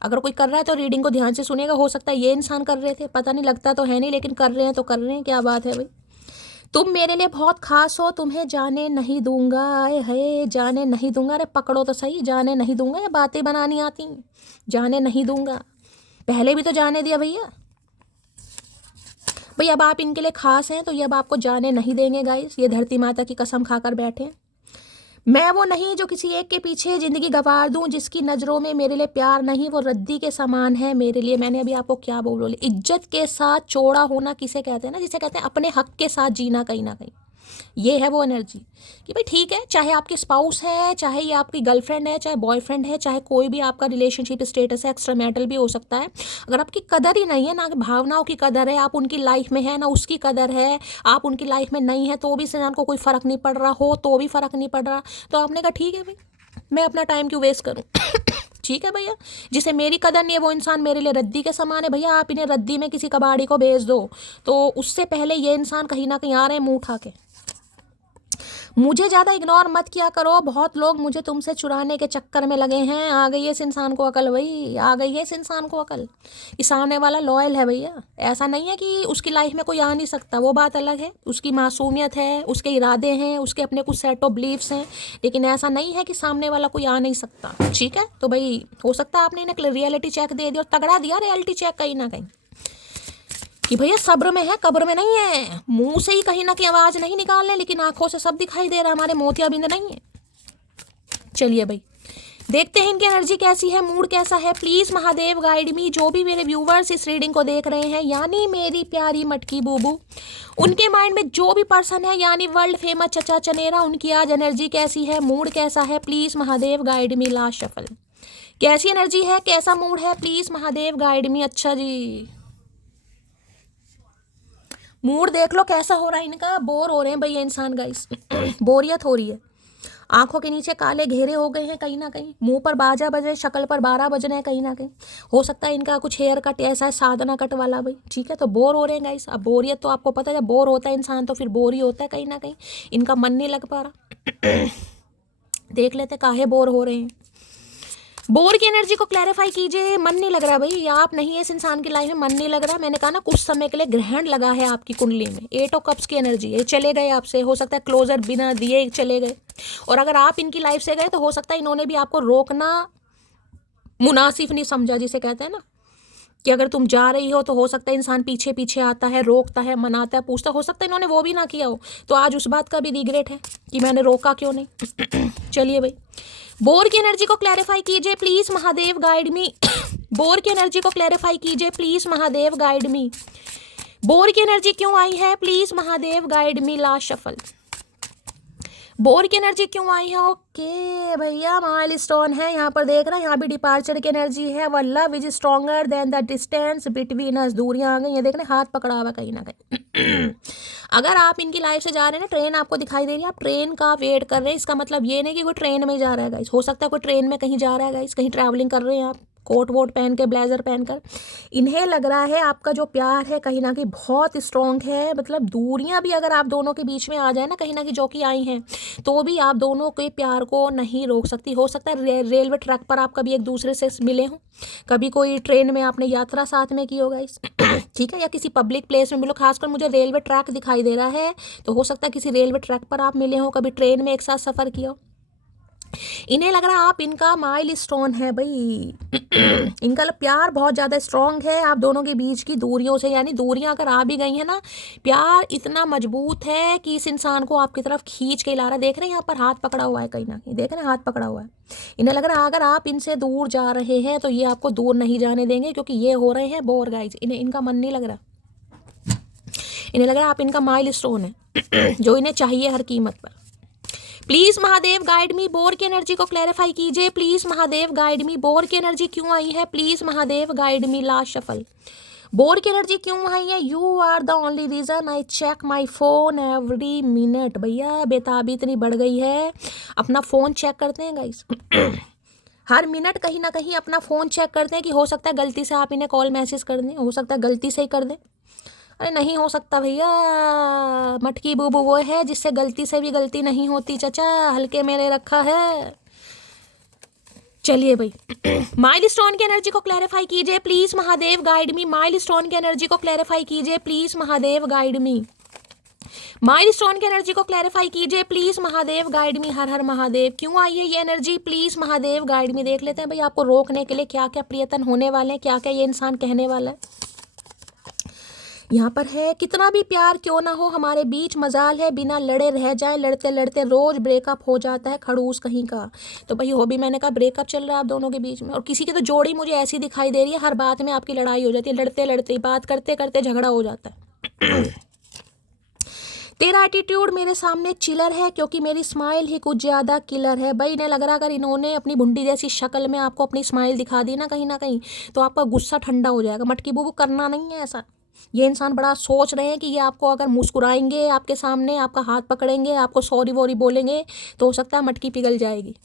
अगर कोई कर रहा है तो रीडिंग को ध्यान से सुनेगा, हो सकता है ये इंसान कर रहे थे, पता नहीं, लगता तो है नहीं, लेकिन कर रहे हैं तो कर रहे हैं, क्या बात है भाई। तुम मेरे लिए बहुत खास हो, तुम्हें जाने नहीं दूंगा। आए है जाने नहीं दूंगा, अरे पकड़ो तो सही, जाने नहीं दूंगा या बातें बनानी आती, जाने नहीं दूंगा। पहले भी तो जाने दिया भैया। भाई अब आप इनके लिए खास हैं तो ये अब आपको जाने नहीं देंगे गाइस, ये धरती माता की कसम खाकर बैठे हैं। मैं वो नहीं जो किसी एक के पीछे ज़िंदगी गंवार दूं, जिसकी नज़रों में मेरे लिए प्यार नहीं, वो रद्दी के समान है मेरे लिए। मैंने अभी आपको क्या बोले, इज्जत के साथ चौड़ा होना किसे कहते हैं ना, जिसे कहते हैं अपने हक के साथ जीना कहीं ना कहीं। ये है वो एनर्जी कि भाई ठीक है, चाहे आपके स्पाउस है, चाहे ये आपकी गर्लफ्रेंड है, चाहे बॉयफ्रेंड है, चाहे कोई भी आपका रिलेशनशिप स्टेटस है, एक्स्ट्रा मैरिटल भी हो सकता है। अगर आपकी कदर ही नहीं है ना, भावनाओं की कदर है, आप उनकी लाइफ में है ना उसकी कदर है, आप उनकी लाइफ में नहीं है तो भी इंसान को कोई फ़र्क नहीं पड़ रहा, हो तो भी फ़र्क नहीं पड़ रहा, तो आपने कहा ठीक है भाई मैं अपना टाइम क्यों वेस्ट करूँ। ठीक है भैया, जिसे मेरी कदर नहीं है वो इंसान मेरे लिए रद्दी के समान है। भैया आप इन्हें रद्दी में किसी कबाड़ी को भेज दो, तो उससे पहले ये इंसान कहीं ना कहीं आ रहे हैं मुँह उठा के। मुझे ज़्यादा इग्नोर मत किया करो, बहुत लोग मुझे तुमसे चुराने के चक्कर में लगे हैं। आ गई है इस इंसान को अकल भाई, आ गई है इस इंसान को अकल। इस आने वाला लॉयल है भैया, ऐसा नहीं है कि उसकी लाइफ में कोई आ नहीं सकता, वो बात अलग है, उसकी मासूमियत है, उसके इरादे हैं, उसके अपने कुछ सेट ऑफ बिलीव्स हैं, लेकिन ऐसा नहीं है कि सामने वाला कोई आ नहीं सकता। ठीक है, तो भाई हो सकता है आपने इन्हें रियलिटी चेक दे दिया और तगड़ा दिया रियलिटी चेक कहीं ना कहीं कि भैया सब्र में है कब्र में नहीं है। मुंह से ही कहीं ना कहीं आवाज नहीं निकालने, लेकिन आंखों से सब दिखाई दे रहा है, हमारे मोतियाबिंद नहीं है। चलिए भाई देखते हैं इनकी एनर्जी कैसी है, मूड कैसा है। प्लीज महादेव गाइड मी। जो भी मेरे व्यूवर्स इस रीडिंग को देख रहे हैं, यानी मेरी प्यारी मटकी बूबू, उनके माइंड में जो भी पर्सन है, यानी वर्ल्ड फेमस चचा चनेरा, उनकी आज एनर्जी कैसी है, मूड कैसा है, please Mahadev guide me. Last shuffle, कैसी एनर्जी है, कैसा मूड है, प्लीज महादेव गाइड मी। अच्छा जी, मूड देख लो कैसा हो रहा है इनका, बोर हो रहे हैं भैया इंसान गाइस। बोरियत हो रही है, आंखों के नीचे काले घेरे हो गए हैं कहीं ना कहीं, मुंह पर बाजा बजे, शक्ल पर 12 बज रहे हैं कहीं ना कहीं। हो सकता है इनका कुछ हेयर कट ऐसा है साधना कट वाला भाई। ठीक है, तो बोर हो रहे हैं गाइस। अब बोरियत तो आपको पता है, जब बोर होता है इंसान तो फिर बोर ही होता है कहीं ना कहीं, इनका मन नहीं लग पा रहा। देख लेते काहे बोर हो रहे हैं। बोर की एनर्जी को क्लैरिफाई कीजिए। मन नहीं लग रहा भाई, आप नहीं है इस इंसान की लाइफ में, मन नहीं लग रहा। मैंने कहा ना कुछ समय के लिए ग्रहण लगा है आपकी कुंडली में। 8 ऑफ कप्स की एनर्जी है, चले गए आपसे, हो सकता है क्लोजर बिना दिए चले गए। और अगर आप इनकी लाइफ से गए तो हो सकता है इन्होंने भी आपको रोकना मुनासिब नहीं समझा, जिसे कहते हैं ना कि अगर तुम जा रही हो तो हो सकता है इंसान पीछे पीछे आता है, रोकता है, मनाता है, पूछता, हो सकता है इन्होंने वो भी ना किया हो, तो आज उस बात का भी रिग्रेट है कि मैंने रोका क्यों नहीं। चलिए भाई, बोर की एनर्जी को क्लैरिफाई कीजिए please Mahadev guide me. Bore की एनर्जी को क्लैरिफाई कीजिए please Mahadev guide me. Bore की एनर्जी क्यों आई है, please Mahadev guide me. Last shuffle, bore की एनर्जी क्यों आई है। ओके भैया, माइलस्टोन है यहाँ पर, देख रहे हैं यहाँ भी डिपार्चर की एनर्जी है। Our love is stronger than the distance between us, दूरियां आ गई, ये देख रहे हैं हाथ पकड़ा हुआ कहीं ना कहीं। अगर आप इनकी लाइफ से जा रहे हैं ना, ट्रेन आपको दिखाई दे रही है, आप ट्रेन का वेट कर रहे हैं, इसका मतलब ये नहीं कि कोई ट्रेन में जा रहा है गाइस। हो सकता है कोई ट्रेन में कहीं जा रहा है गाइस, कहीं ट्रैवलिंग कर रहे हैं आप, कोट वोट पहन के, ब्लेजर पहनकर। इन्हें लग रहा है आपका जो प्यार है कहीं ना कहीं बहुत स्ट्रॉन्ग है। मतलब दूरियां भी अगर आप दोनों के बीच में आ जाए ना, कहीं ना कहीं जो कि आई हैं, तो भी आप दोनों के प्यार को नहीं रोक सकती। हो सकता है रेलवे ट्रैक पर आप कभी एक दूसरे से मिले हों, कभी कोई ट्रेन में आपने यात्रा साथ में की होगा इस ठीक है, या किसी पब्लिक प्लेस में मिलो। खासकर मुझे रेलवे ट्रैक दिखाई दे रहा है, तो हो सकता है किसी रेलवे ट्रैक पर आप मिले हो, कभी ट्रेन में एक साथ सफ़र किया हो। इन्हें लग रहा है आप इनका माइल स्टोन है भाई इनका प्यार बहुत ज़्यादा स्ट्रॉन्ग है आप दोनों के बीच की दूरियों से। यानी दूरियां अगर आ भी गई हैं ना, प्यार इतना मजबूत है कि इस इंसान को आपकी तरफ खींच के ला रहा है। देख रहे हैं यहाँ पर हाथ पकड़ा हुआ है, कहीं ना कहीं देख रहे हैं हाथ पकड़ा हुआ है। इन्हें लग रहा है अगर आप इनसे दूर जा रहे हैं तो ये आपको दूर नहीं जाने देंगे, क्योंकि ये हो रहे हैं बोर गाइज। इन्हें इनका मन नहीं लग रहा, इन्हें लग रहा है आप इनका माइल स्टोन है जो इन्हें चाहिए हर कीमत पर। Please Mahadev guide me, bore की एनर्जी को क्लैरिफाई कीजिए। Please Mahadev guide me, bore की एनर्जी क्यों आई है? Please Mahadev guide me. Last shuffle, bore की एनर्जी क्यों आई है? You are the only reason I check my phone every minute. भैया बेताबी इतनी बढ़ गई है, अपना फोन चेक करते हैं गाइस हर मिनट कहीं ना कहीं अपना फोन चेक करते हैं कि हो सकता है गलती से आप इन्हें कॉल मैसेज कर दें, हो सकता है गलती से ही कर दें। अरे नहीं हो सकता भैया, मटकी बूबू वो है जिससे गलती से भी गलती नहीं होती। चचा हल्के मेरे रखा है। चलिए भाई माइल स्टोन की एनर्जी को क्लैरिफाई कीजिए please Mahadev guide me. Mile stone की एनर्जी को क्लैरिफाई कीजिए please Mahadev guide me. Mile stone की एनर्जी को क्लैरिफाई कीजिए प्लीज महादेव गाइड मी। हर हर महादेव। क्यों आई है ये एनर्जी? प्लीज महादेव गाइड मी। देख लेते हैं भाई आपको रोकने के लिए क्या क्या प्रयत्न होने वाले हैं, क्या क्या ये इंसान कहने वाला है। यहाँ पर है कितना भी प्यार क्यों ना हो हमारे बीच, मजाल है बिना लड़े रह जाए, लड़ते लड़ते रोज ब्रेकअप हो जाता है खड़ूस कहीं का। तो भाई हो भी मैंने कहा ब्रेकअप चल रहा है आप दोनों के बीच में, और किसी की तो जोड़ी मुझे ऐसी दिखाई दे रही है हर बात में आपकी लड़ाई हो जाती है, लड़ते लड़ते बात करते करते झगड़ा हो जाता है तेरा एटीट्यूड मेरे सामने चिलर है क्योंकि मेरी स्माइल ही कुछ ज़्यादा किलर है। भाई इन्हें लग रहा अगर इन्होंने अपनी भुंडी जैसी शक्ल में आपको अपनी स्माइल दिखा दी ना कहीं ना कहीं, तो आपका गुस्सा ठंडा हो जाएगा। मटकी बूबू करना नहीं है ऐसा। ये इंसान बड़ा सोच रहे हैं कि ये आपको अगर मुस्कुराएंगे आपके सामने, आपका हाथ पकड़ेंगे, आपको सॉरी वॉरी बोलेंगे, तो हो सकता है मटकी पिघल जाएगी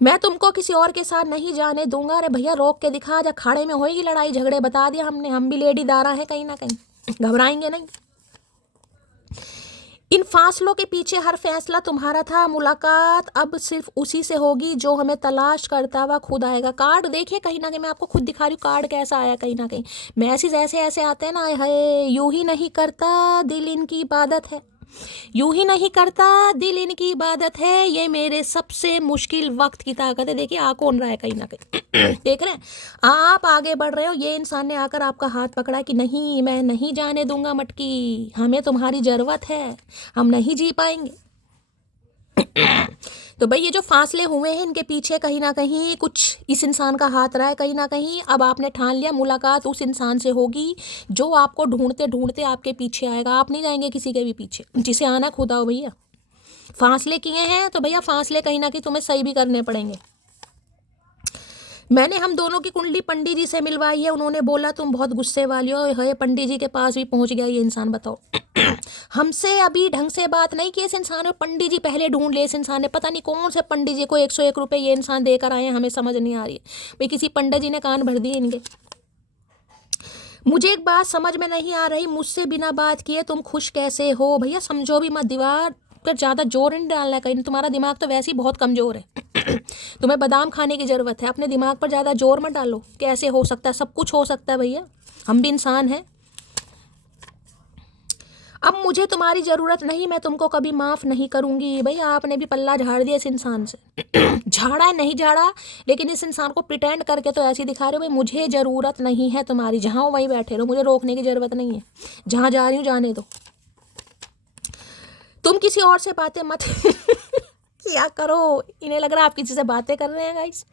मैं तुमको किसी और के साथ नहीं जाने दूंगा। अरे भैया रोक के दिखा, जा खाड़े में होएगी लड़ाई झगड़े, बता दिया हमने, हम भी लेडी दारा हैं कहीं ना कहीं, घबराएंगे नहीं। इन फासलों के पीछे हर फैसला तुम्हारा था, मुलाकात अब सिर्फ उसी से होगी जो हमें तलाश करता हुआ खुद आएगा। कार्ड देखिए कहीं ना कहीं, मैं आपको खुद दिखा रही हूँ कार्ड कैसा आया। कहीं ना कहीं मैसेज ऐसे ऐसे आते हैं ना, है यूं ही नहीं करता दिल इनकी इबादत है, यूं ही नहीं करता दिल इनकी इबादत है, ये मेरे सबसे मुश्किल वक्त की ताकत है। देखिए आ कौन रहा है कहीं ना कहीं देख रहे हैं आप आगे बढ़ रहे हो, ये इंसान ने आकर आपका हाथ पकड़ा कि नहीं मैं नहीं जाने दूंगा मटकी, हमें तुम्हारी ज़रूरत है, हम नहीं जी पाएंगे तो भाई ये जो फासले हुए हैं इनके पीछे कहीं ना कहीं कुछ इस इंसान का हाथ रहा है कहीं ना कहीं। अब आपने ठान लिया मुलाकात उस इंसान से होगी जो आपको ढूंढते ढूंढते आपके पीछे आएगा, आप नहीं जाएंगे किसी के भी पीछे, जिसे आना खुद आओ भैया। फासले किए हैं तो भैया फासले कहीं ना कहीं तुम्हें सही भी करने पड़ेंगे। मैंने हम दोनों की कुंडली पंडित जी से मिलवाई है, उन्होंने बोला तुम बहुत गुस्से वाली हो। है पंडित जी के पास भी पहुंच गया ये इंसान, बताओ हमसे अभी ढंग से बात नहीं की इस इंसान ने, पंडित जी पहले ढूंढ लिए इस इंसान ने, पता नहीं कौन से पंडित जी को 101 रुपये ये इंसान देकर आए हैं, हमें समझ नहीं आ रही है भाई, किसी पंडित जी ने कान भर दिए इनके। मुझे एक बात समझ में नहीं आ रही, मुझसे बिना बात किए तुम खुश कैसे हो? भैया समझो भी मत, दीवार पर ज़्यादा जोर नहीं डालना है कहीं, तुम्हारा दिमाग तो वैसे ही बहुत कमज़ोर है तुम्हें बादाम खाने की ज़रूरत है, अपने दिमाग पर ज़्यादा जोर मत डालो। कैसे हो सकता है? सब कुछ हो सकता है भैया, हम भी इंसान हैं। अब मुझे तुम्हारी ज़रूरत नहीं, मैं तुमको कभी माफ़ नहीं करूँगी। भैया आपने भी पल्ला झाड़ दिया इस इंसान से झाड़ा नहीं झाड़ा, लेकिन इस इंसान को प्रिटेंड करके तो ऐसे दिखा रहे हो भाई मुझे ज़रूरत नहीं है तुम्हारी, जहाँ हो वहीं बैठे रहो, मुझे रोकने की ज़रूरत नहीं है, जहाँ जा रही हूँ जाने दो, तुम किसी और से बातें मत क्या करो। इन्हें लग रहा है आप किसी से बातें कर रहे हैं गाइस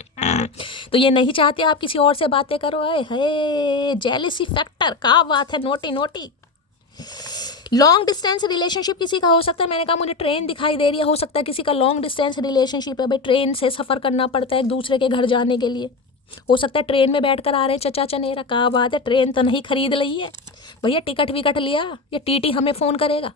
तो ये नहीं चाहते आप किसी और से बातें करो। है जेलसी फैक्टर, क्या बात है, naughty naughty. Long distance relationship किसी का हो सकता है, मैंने कहा मुझे ट्रेन दिखाई दे रही है, हो सकता है किसी का लॉन्ग डिस्टेंस रिलेशनशिप है भाई, ट्रेन से सफ़र करना पड़ता है एक दूसरे के घर जाने के लिए, हो सकता है ट्रेन में बैठकर आ रहे हैं चचा चनेरा, क्या बात है, ट्रेन तो नहीं खरीद ली है भैया, टिकट विकट लिया या टीटी हमें फ़ोन करेगा।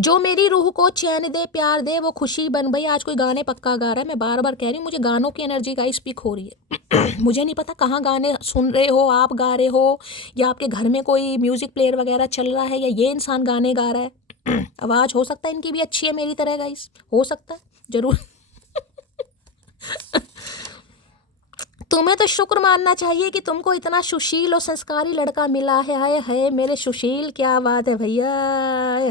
जो मेरी रूह को चैन दे प्यार दे वो खुशी बन। भाई आज कोई गाने पक्का गा रहा है, मैं बार बार कह रही हूँ मुझे गानों की एनर्जी का स्पीक हो रही है। मुझे नहीं पता कहाँ गाने सुन रहे हो, आप गा रहे हो या आपके घर में कोई म्यूजिक प्लेयर वगैरह चल रहा है या ये इंसान गाने गा रहा है। आवाज़ हो सकता है इनकी भी अच्छी है मेरी तरह गाइस, हो सकता है जरूर। तुम्हें तो शुक्र मानना चाहिए कि तुमको इतना सुशील और संस्कारी लड़का मिला है। हाय हाय मेरे सुशील, क्या बात है भैया,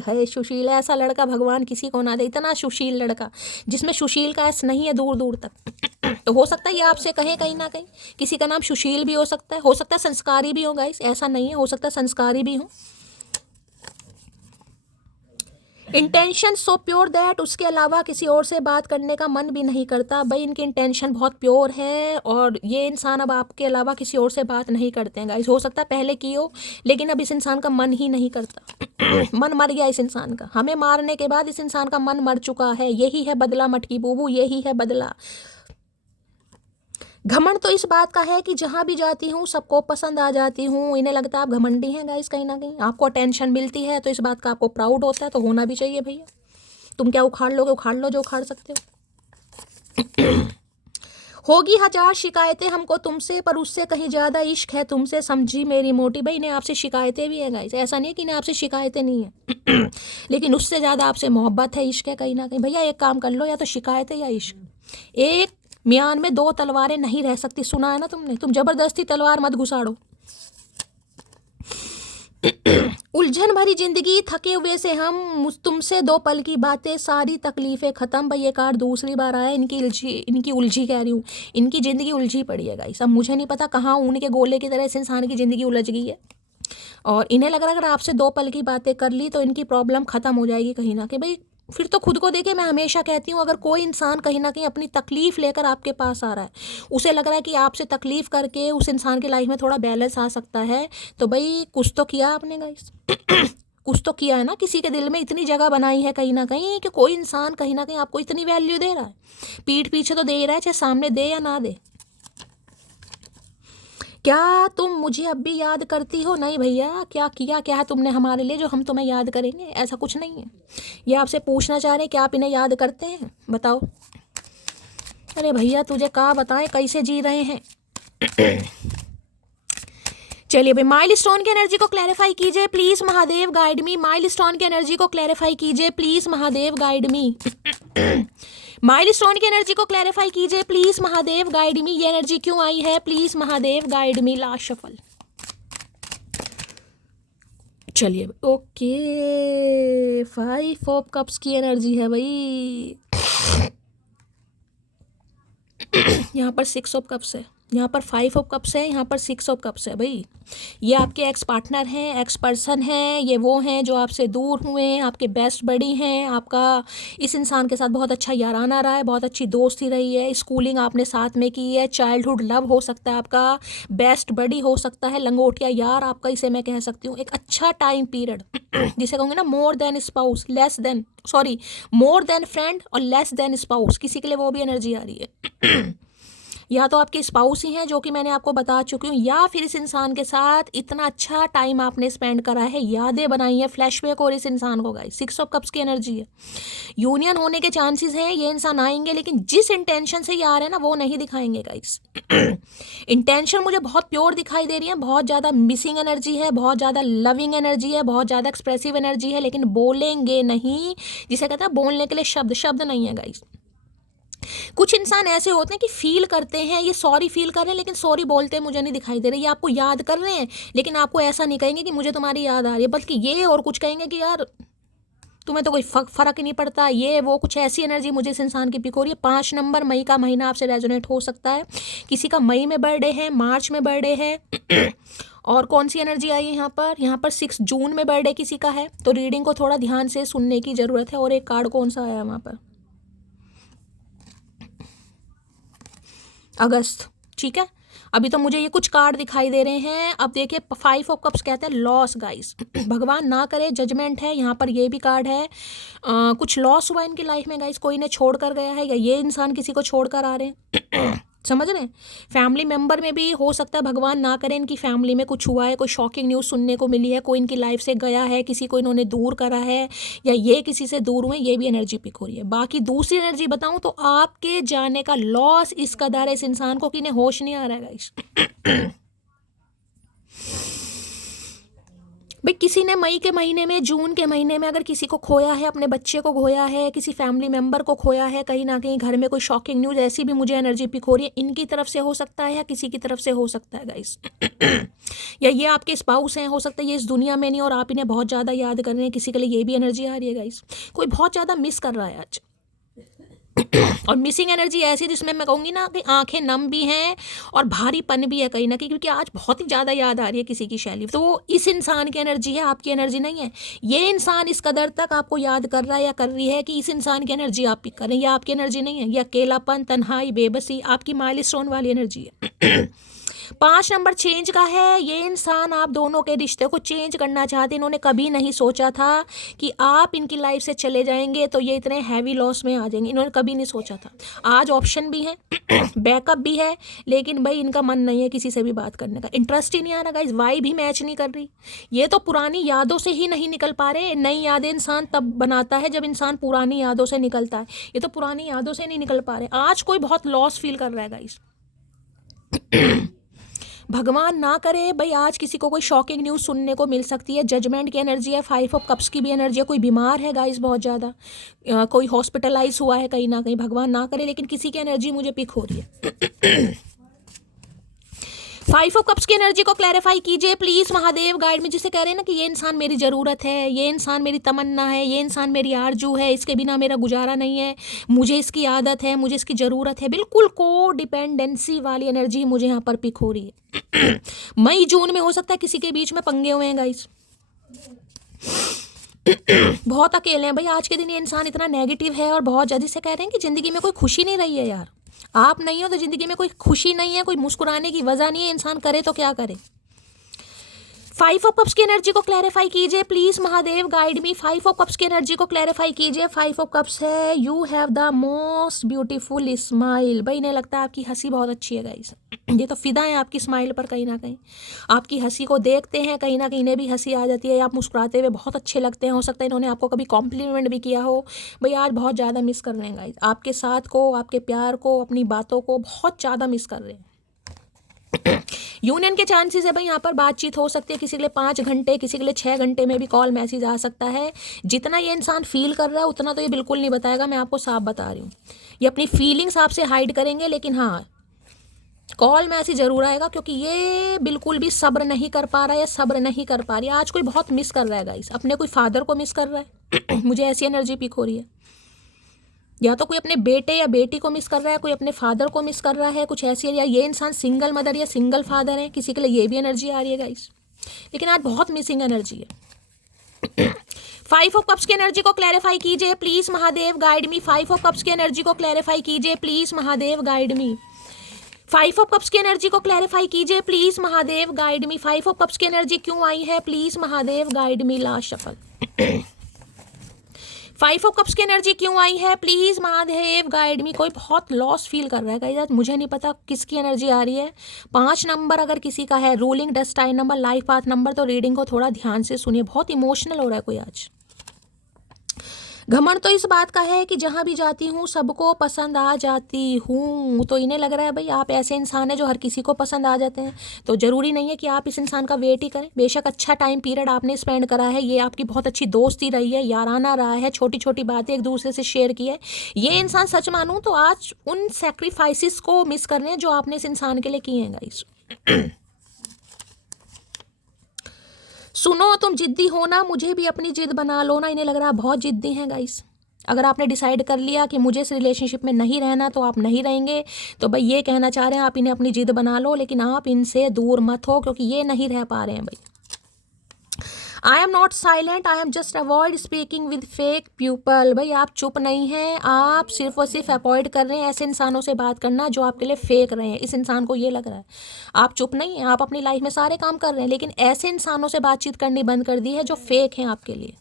है सुशील। ऐसा लड़का भगवान किसी को ना दे, इतना सुशील लड़का जिसमें सुशील का एस नहीं है दूर दूर तक। तो हो सकता है ये आपसे कहे कहीं ना कहीं किसी का नाम सुशील भी हो सकता है संस्कारी भी हो गाइस, ऐसा नहीं है, हो सकता है संस्कारी भी हो। इंटेंशन सो प्योर दैट उसके अलावा किसी और से बात करने का मन भी नहीं करता। भाई इनकी इंटेंशन बहुत प्योर है और ये इंसान अब आपके अलावा किसी और से बात नहीं करते हैं गाइस। हो सकता है पहले की हो लेकिन अब इस इंसान का मन ही नहीं करता। मन मर गया इस इंसान का, हमें मारने के बाद इस इंसान का मन मर चुका है। यही है बदला मटकी बूबू, यही है बदला। घमंड तो इस बात का है कि जहाँ भी जाती हूँ सबको पसंद आ जाती हूँ। इन्हें लगता है आप घमंडी हैं गाइस, कहीं ना कहीं आपको अटेंशन मिलती है तो इस बात का आपको प्राउड होता है, तो होना भी चाहिए भैया। तुम क्या उखाड़ लोगे, उखाड़ लो जो उखाड़ सकते हो। होगी हजार शिकायतें हमको तुमसे पर उससे कहीं ज़्यादा इश्क है तुमसे, समझी मेरी मोटी। भाई इन्हें आपसे शिकायतें भी है गाइस, ऐसा नहीं कि इन्हें आपसे शिकायतें नहीं है। लेकिन उससे ज़्यादा आपसे मोहब्बत है, इश्क है कहीं ना कहीं। भैया एक काम कर लो, या तो शिकायत है या इश्क। एक म्यान में दो तलवारें नहीं रह सकती, सुना है ना तुमने। तुम जबरदस्ती तलवार मत घुसाड़ो। उलझन भरी जिंदगी थके हुए से हम, तुमसे दो पल की बातें सारी तकलीफें खत्म। भाई ये कार्ड दूसरी बार आया, इनकी उलझी कह रही हूँ, इनकी ज़िंदगी उलझी पड़ी है गाइस। अब मुझे नहीं पता कहाँ ऊन के गोले की तरह इस इंसान की ज़िंदगी उलझ गई है और इन्हें लग रहा है अगर आपसे दो पल की बातें कर ली तो इनकी प्रॉब्लम ख़त्म हो जाएगी कहीं ना कहीं। भाई फिर तो खुद को देखिए, मैं हमेशा कहती हूँ अगर कोई इंसान कहीं ना कहीं अपनी तकलीफ़ लेकर आपके पास आ रहा है, उसे लग रहा है कि आपसे तकलीफ़ करके उस इंसान की लाइफ में थोड़ा बैलेंस आ सकता है, तो भाई कुछ तो किया आपने गाइस। कुछ तो किया है ना, किसी के दिल में इतनी जगह बनाई है कहीं ना कहीं कि कोई इंसान कहीं ना कहीं आपको इतनी वैल्यू दे रहा है। पीठ पीछे तो दे रहा है, चाहे सामने दे या ना दे। क्या तुम मुझे अब भी याद करती हो? नहीं भैया, क्या किया क्या है तुमने हमारे लिए जो हम तुम्हें याद करेंगे, ऐसा कुछ नहीं है। ये आपसे पूछना चाह रहे हैं कि आप इन्हें याद करते हैं, बताओ। अरे भैया तुझे क्या बताएं कैसे जी रहे हैं। चलिए भाई माइलस्टोन की एनर्जी को क्लैरिफाई कीजिए please Mahadev guide me. Milestone की एनर्जी को क्लैरिफाई कीजिए please Mahadev guide me. Milestone की एनर्जी को क्लैरिफाई कीजिए प्लीज महादेव गाइड मी। ये एनर्जी क्यों आई है, please Mahadev guide me. Last shuffle. चलिए ओके, 5 ऑफ कप्स की एनर्जी है भाई। यहाँ पर 6 ऑफ कप्स है, यहाँ पर 5 ऑफ कप्स है, यहाँ पर 6 ऑफ कप्स है। भाई ये आपके एक्स पार्टनर हैं, एक्स पर्सन हैं, ये वो हैं जो आपसे दूर हुए हैं, आपके बेस्ट बडी हैं। आपका इस इंसान के साथ बहुत अच्छा याराना रहा है, बहुत अच्छी दोस्ती रही है, स्कूलिंग आपने साथ में की है, चाइल्डहुड लव हो सकता है आपका, बेस्ट बडी हो सकता है, लंगोटिया यार आपका इसे मैं कह सकती हूँ। एक अच्छा टाइम पीरियड जिसे कहूँगी ना, more than spouse less than, sorry more than friend और लेस देन स्पाउस, किसी के लिए वो भी एनर्जी आ रही है। या तो आपके स्पाउस ही हैं जो कि मैंने आपको बता चुकी हूँ, या फिर इस इंसान के साथ इतना अच्छा टाइम आपने स्पेंड करा है, यादें बनाई है, फ्लैशबैक और इस इंसान को गाइस 6 ऑफ कप्स की एनर्जी है। यूनियन होने के चांसेस हैं, ये इंसान आएंगे लेकिन जिस इंटेंशन से ये आ रहे हैं ना वो नहीं दिखाएंगे गाइस। इंटेंशन मुझे बहुत प्योर दिखाई दे रही है, बहुत ज़्यादा मिसिंग एनर्जी है, बहुत ज़्यादा लविंग एनर्जी है, बहुत ज़्यादा एक्सप्रेसिव एनर्जी है, लेकिन बोलेंगे नहीं। जिसे कहते हैं बोलने के लिए शब्द नहीं है गाइस। कुछ इंसान ऐसे होते हैं कि फील करते हैं, ये सॉरी फील कर रहे हैं लेकिन सॉरी बोलते मुझे नहीं दिखाई दे रहे। ये आपको याद कर रहे हैं लेकिन आपको ऐसा नहीं कहेंगे कि मुझे तुम्हारी याद आ रही है, बल्कि ये और कुछ कहेंगे कि यार तुम्हें तो कोई फर्क ही नहीं पड़ता, ये वो कुछ ऐसी एनर्जी मुझे इस इंसान की पिक हो रही है। 5 नंबर मई का महीना आपसे रेजोनेट हो सकता है। किसी का मई में बर्थडे है, मार्च में बर्थडे है। और कौन सी एनर्जी आई है यहाँ पर 6 जून में बर्थडे किसी का है, तो रीडिंग को थोड़ा ध्यान से सुनने की ज़रूरत है। और एक कार्ड कौन सा आया वहाँ पर, अगस्त, ठीक है। अभी तो मुझे ये कुछ कार्ड दिखाई दे रहे हैं। अब देखिए 5 ऑफ कप्स कहते हैं लॉस गाइस। भगवान ना करे, जजमेंट है यहाँ पर। ये भी कार्ड है कुछ लॉस हुआ इनकी लाइफ में गाइस, कोई ने छोड़ कर गया है या ये इंसान किसी को छोड़ कर आ रहे हैं। समझ रहे हैं? फैमिली मेंबर में भी हो सकता है, भगवान ना करे, इनकी फैमिली में कुछ हुआ है, कोई शॉकिंग न्यूज़ सुनने को मिली है, कोई इनकी लाइफ से गया है, किसी को इन्होंने दूर करा है, या ये किसी से दूर हुए, ये भी एनर्जी पिक हो रही है। बाकी दूसरी एनर्जी बताऊं तो आपके जाने का लॉस इस कदर है इस इंसान को कि इन्हें होश नहीं आ रहा है गाइस। भाई किसी ने मई के महीने में, जून के महीने में अगर किसी को खोया है, अपने बच्चे को खोया है, किसी फैमिली मेंबर को खोया है, कहीं ना कहीं घर में कोई शॉकिंग न्यूज़ ऐसी भी मुझे एनर्जी पिक हो रही है, इनकी तरफ से हो सकता है या किसी की तरफ से हो सकता है गाइस। या ये आपके स्पाउस हैं, हो सकता है ये इस दुनिया में नहीं और आप इन्हें बहुत ज़्यादा याद कर रहे हैं, किसी के लिए ये भी एनर्जी आ रही है गाइस। कोई बहुत ज़्यादा मिस कर रहा है आज। और मिसिंग एनर्जी ऐसी जिसमें मैं कहूँगी ना कि आंखें नम भी हैं और भारीपन भी है कहीं ना कहीं, क्योंकि आज बहुत ही ज़्यादा याद आ रही है किसी की शैली। तो वो इस इंसान की एनर्जी है, आपकी एनर्जी नहीं है। ये इंसान इस कदर तक आपको याद कर रहा है या कर रही है कि इस इंसान की एनर्जी आप पिक करें, या आपकी एनर्जी नहीं है। यह अकेलापन, तन्हाई, बेबसी आपकी माइलस्टोन वाली एनर्जी है। 5 नंबर चेंज का है। ये इंसान आप दोनों के रिश्ते को चेंज करना चाहते। इन्होंने कभी नहीं सोचा था कि आप इनकी लाइफ से चले जाएंगे तो ये इतने हैवी लॉस में आ जाएंगे, इन्होंने कभी नहीं सोचा था। आज ऑप्शन भी है, बैकअप भी है, लेकिन भाई इनका मन नहीं है किसी से भी बात करने का, इंटरेस्ट ही नहीं आ रहा गाइस, वाइब भी मैच नहीं कर रही। ये तो पुरानी यादों से ही नहीं निकल पा रहे। नई यादें इंसान तब बनाता है जब इंसान पुरानी यादों से निकलता है। ये तो पुरानी यादों से नहीं निकल पा रहे। आज कोई बहुत लॉस फील कर रहा है गाइस। भगवान ना करे भाई आज किसी को कोई शॉकिंग न्यूज़ सुनने को मिल सकती है। जजमेंट की एनर्जी है, 5 ऑफ कप्स की भी एनर्जी है। कोई बीमार है गाइस बहुत ज़्यादा, कोई हॉस्पिटलाइज हुआ है कहीं ना कहीं, भगवान ना करे, लेकिन किसी की एनर्जी मुझे पिक हो रही है। 5 ऑफ कप्स की एनर्जी को क्लैरिफाई कीजिए प्लीज़ महादेव गाइड में, जिसे कह रहे हैं ना कि ये इंसान मेरी ज़रूरत है, ये इंसान मेरी तमन्ना है, ये इंसान मेरी आरजू है, इसके बिना मेरा गुजारा नहीं है, मुझे इसकी आदत है, मुझे इसकी ज़रूरत है। बिल्कुल को डिपेंडेंसी वाली एनर्जी मुझे यहाँ पर पिक हो रही है। मई जून में हो सकता है किसी के बीच में पंगे हुए हैं गाइस। बहुत अकेले हैं भाई आज के दिन। ये इंसान इतना नेगेटिव है और बहुत ज़्यादा, से कह रहे हैं कि ज़िंदगी में कोई खुशी नहीं रही है यार। आप नहीं हो तो ज़िंदगी में कोई खुशी नहीं है, कोई मुस्कुराने की वजह नहीं है, इंसान करे तो क्या करे। 5 ऑफ कप्स की एनर्जी को क्लैरिफाई कीजिए please Mahadev guide me. 5 of cups की एनर्जी को क्लैरिफाई कीजिए। 5 ऑफ कप्स है, you have the most beautiful smile. भाई इन्हें लगता है आपकी हंसी बहुत अच्छी है गाइस। ये तो फिदा है आपकी स्माइल पर, कहीं ना कहीं आपकी हंसी को देखते हैं, कहीं ना कहीं इन्हें भी हंसी आ जाती है। आप मुस्कुराते हुए बहुत अच्छे लगते हैं। हो सकता है इन्होंने आपको कभी कॉम्प्लीमेंट भी किया हो। भाई आज बहुत ज़्यादा मिस कर रहे हैं गाइस, आपके साथ को, आपके प्यार को, अपनी बातों को बहुत ज़्यादा मिस कर रहे हैं। यूनियन के चांसेस है भाई, यहाँ पर बातचीत हो सकती है, किसी के लिए 5 घंटे, किसी के लिए 6 घंटे में भी कॉल मैसेज आ सकता है। जितना ये इंसान फील कर रहा है उतना तो ये बिल्कुल नहीं बताएगा, मैं आपको साफ बता रही हूँ। ये अपनी फीलिंग्स आपसे हाइड करेंगे, लेकिन हाँ कॉल मैसेज जरूर आएगा, क्योंकि ये बिल्कुल भी सब्र नहीं कर पा रहा है या सब्र नहीं कर पा रही है। आज कोई बहुत मिस कर रहा है गाइस, अपने कोई फादर को मिस कर रहा है। मुझे ऐसी एनर्जी पिक हो रही है। या तो कोई अपने बेटे या बेटी को मिस कर रहा है, कोई अपने फादर को मिस कर रहा है, कुछ ऐसी है। या ये इंसान सिंगल मदर या सिंगल फादर है, किसी के लिए ये भी एनर्जी आ रही है गाइस। लेकिन आज बहुत मिसिंग एनर्जी है। 5 ऑफ कप्स की एनर्जी को क्लैरिफाई कीजिए please Mahadev guide me. 5 of cups की एनर्जी को क्लैरिफाई कीजिए please Mahadev guide me. 5 of cups की एनर्जी को क्लैरिफाई कीजिए please Mahadev guide me. 5 of cups की एनर्जी क्यों आई है please Mahadev guide me. Last shuffle. 5 of cups की एनर्जी क्यों आई है प्लीज महादेव गाइड मी। कोई बहुत लॉस फील कर रहा है गाइस, मुझे नहीं पता किसकी एनर्जी आ रही है। 5 नंबर अगर किसी का है, ruling destined number, life path number, तो रीडिंग को थोड़ा ध्यान से सुनिए। बहुत इमोशनल हो रहा है कोई आज। घमंड तो इस बात का है कि जहाँ भी जाती हूँ सबको पसंद आ जाती हूँ। तो इन्हें लग रहा है भाई आप ऐसे इंसान हैं जो हर किसी को पसंद आ जाते हैं। तो ज़रूरी नहीं है कि आप इस इंसान का वेट ही करें। बेशक अच्छा टाइम पीरियड आपने स्पेंड करा है, ये आपकी बहुत अच्छी दोस्ती रही है, याराना रहा है, छोटी छोटी बातें एक दूसरे से शेयर की है। ये इंसान सच मानूँ तो आज उन सेक्रीफाइसेस को मिस कर रहे हैं जो आपने इस इंसान के लिए किए हैं गाइस। सुनो तुम जिद्दी हो ना, मुझे भी अपनी जिद बना लो ना। इन्हें लग रहा है बहुत जिद्दी हैं गाइस। अगर आपने डिसाइड कर लिया कि मुझे इस रिलेशनशिप में नहीं रहना तो आप नहीं रहेंगे। तो भाई ये कहना चाह रहे हैं आप इन्हें अपनी जिद बना लो, लेकिन आप इनसे दूर मत हो, क्योंकि ये नहीं रह पा रहे हैं भाई। I am not silent, I am just avoid speaking with fake people. भाई आप चुप नहीं हैं, आप सिर्फ और सिर्फ अवॉइड कर रहे हैं ऐसे इंसानों से बात करना जो आपके लिए फेक रहे हैं। इस इंसान को ये लग रहा है आप चुप नहीं हैं, आप अपनी लाइफ में सारे काम कर रहे हैं, लेकिन ऐसे इंसानों से बातचीत करनी बंद कर दी है जो फेक हैं आपके लिए।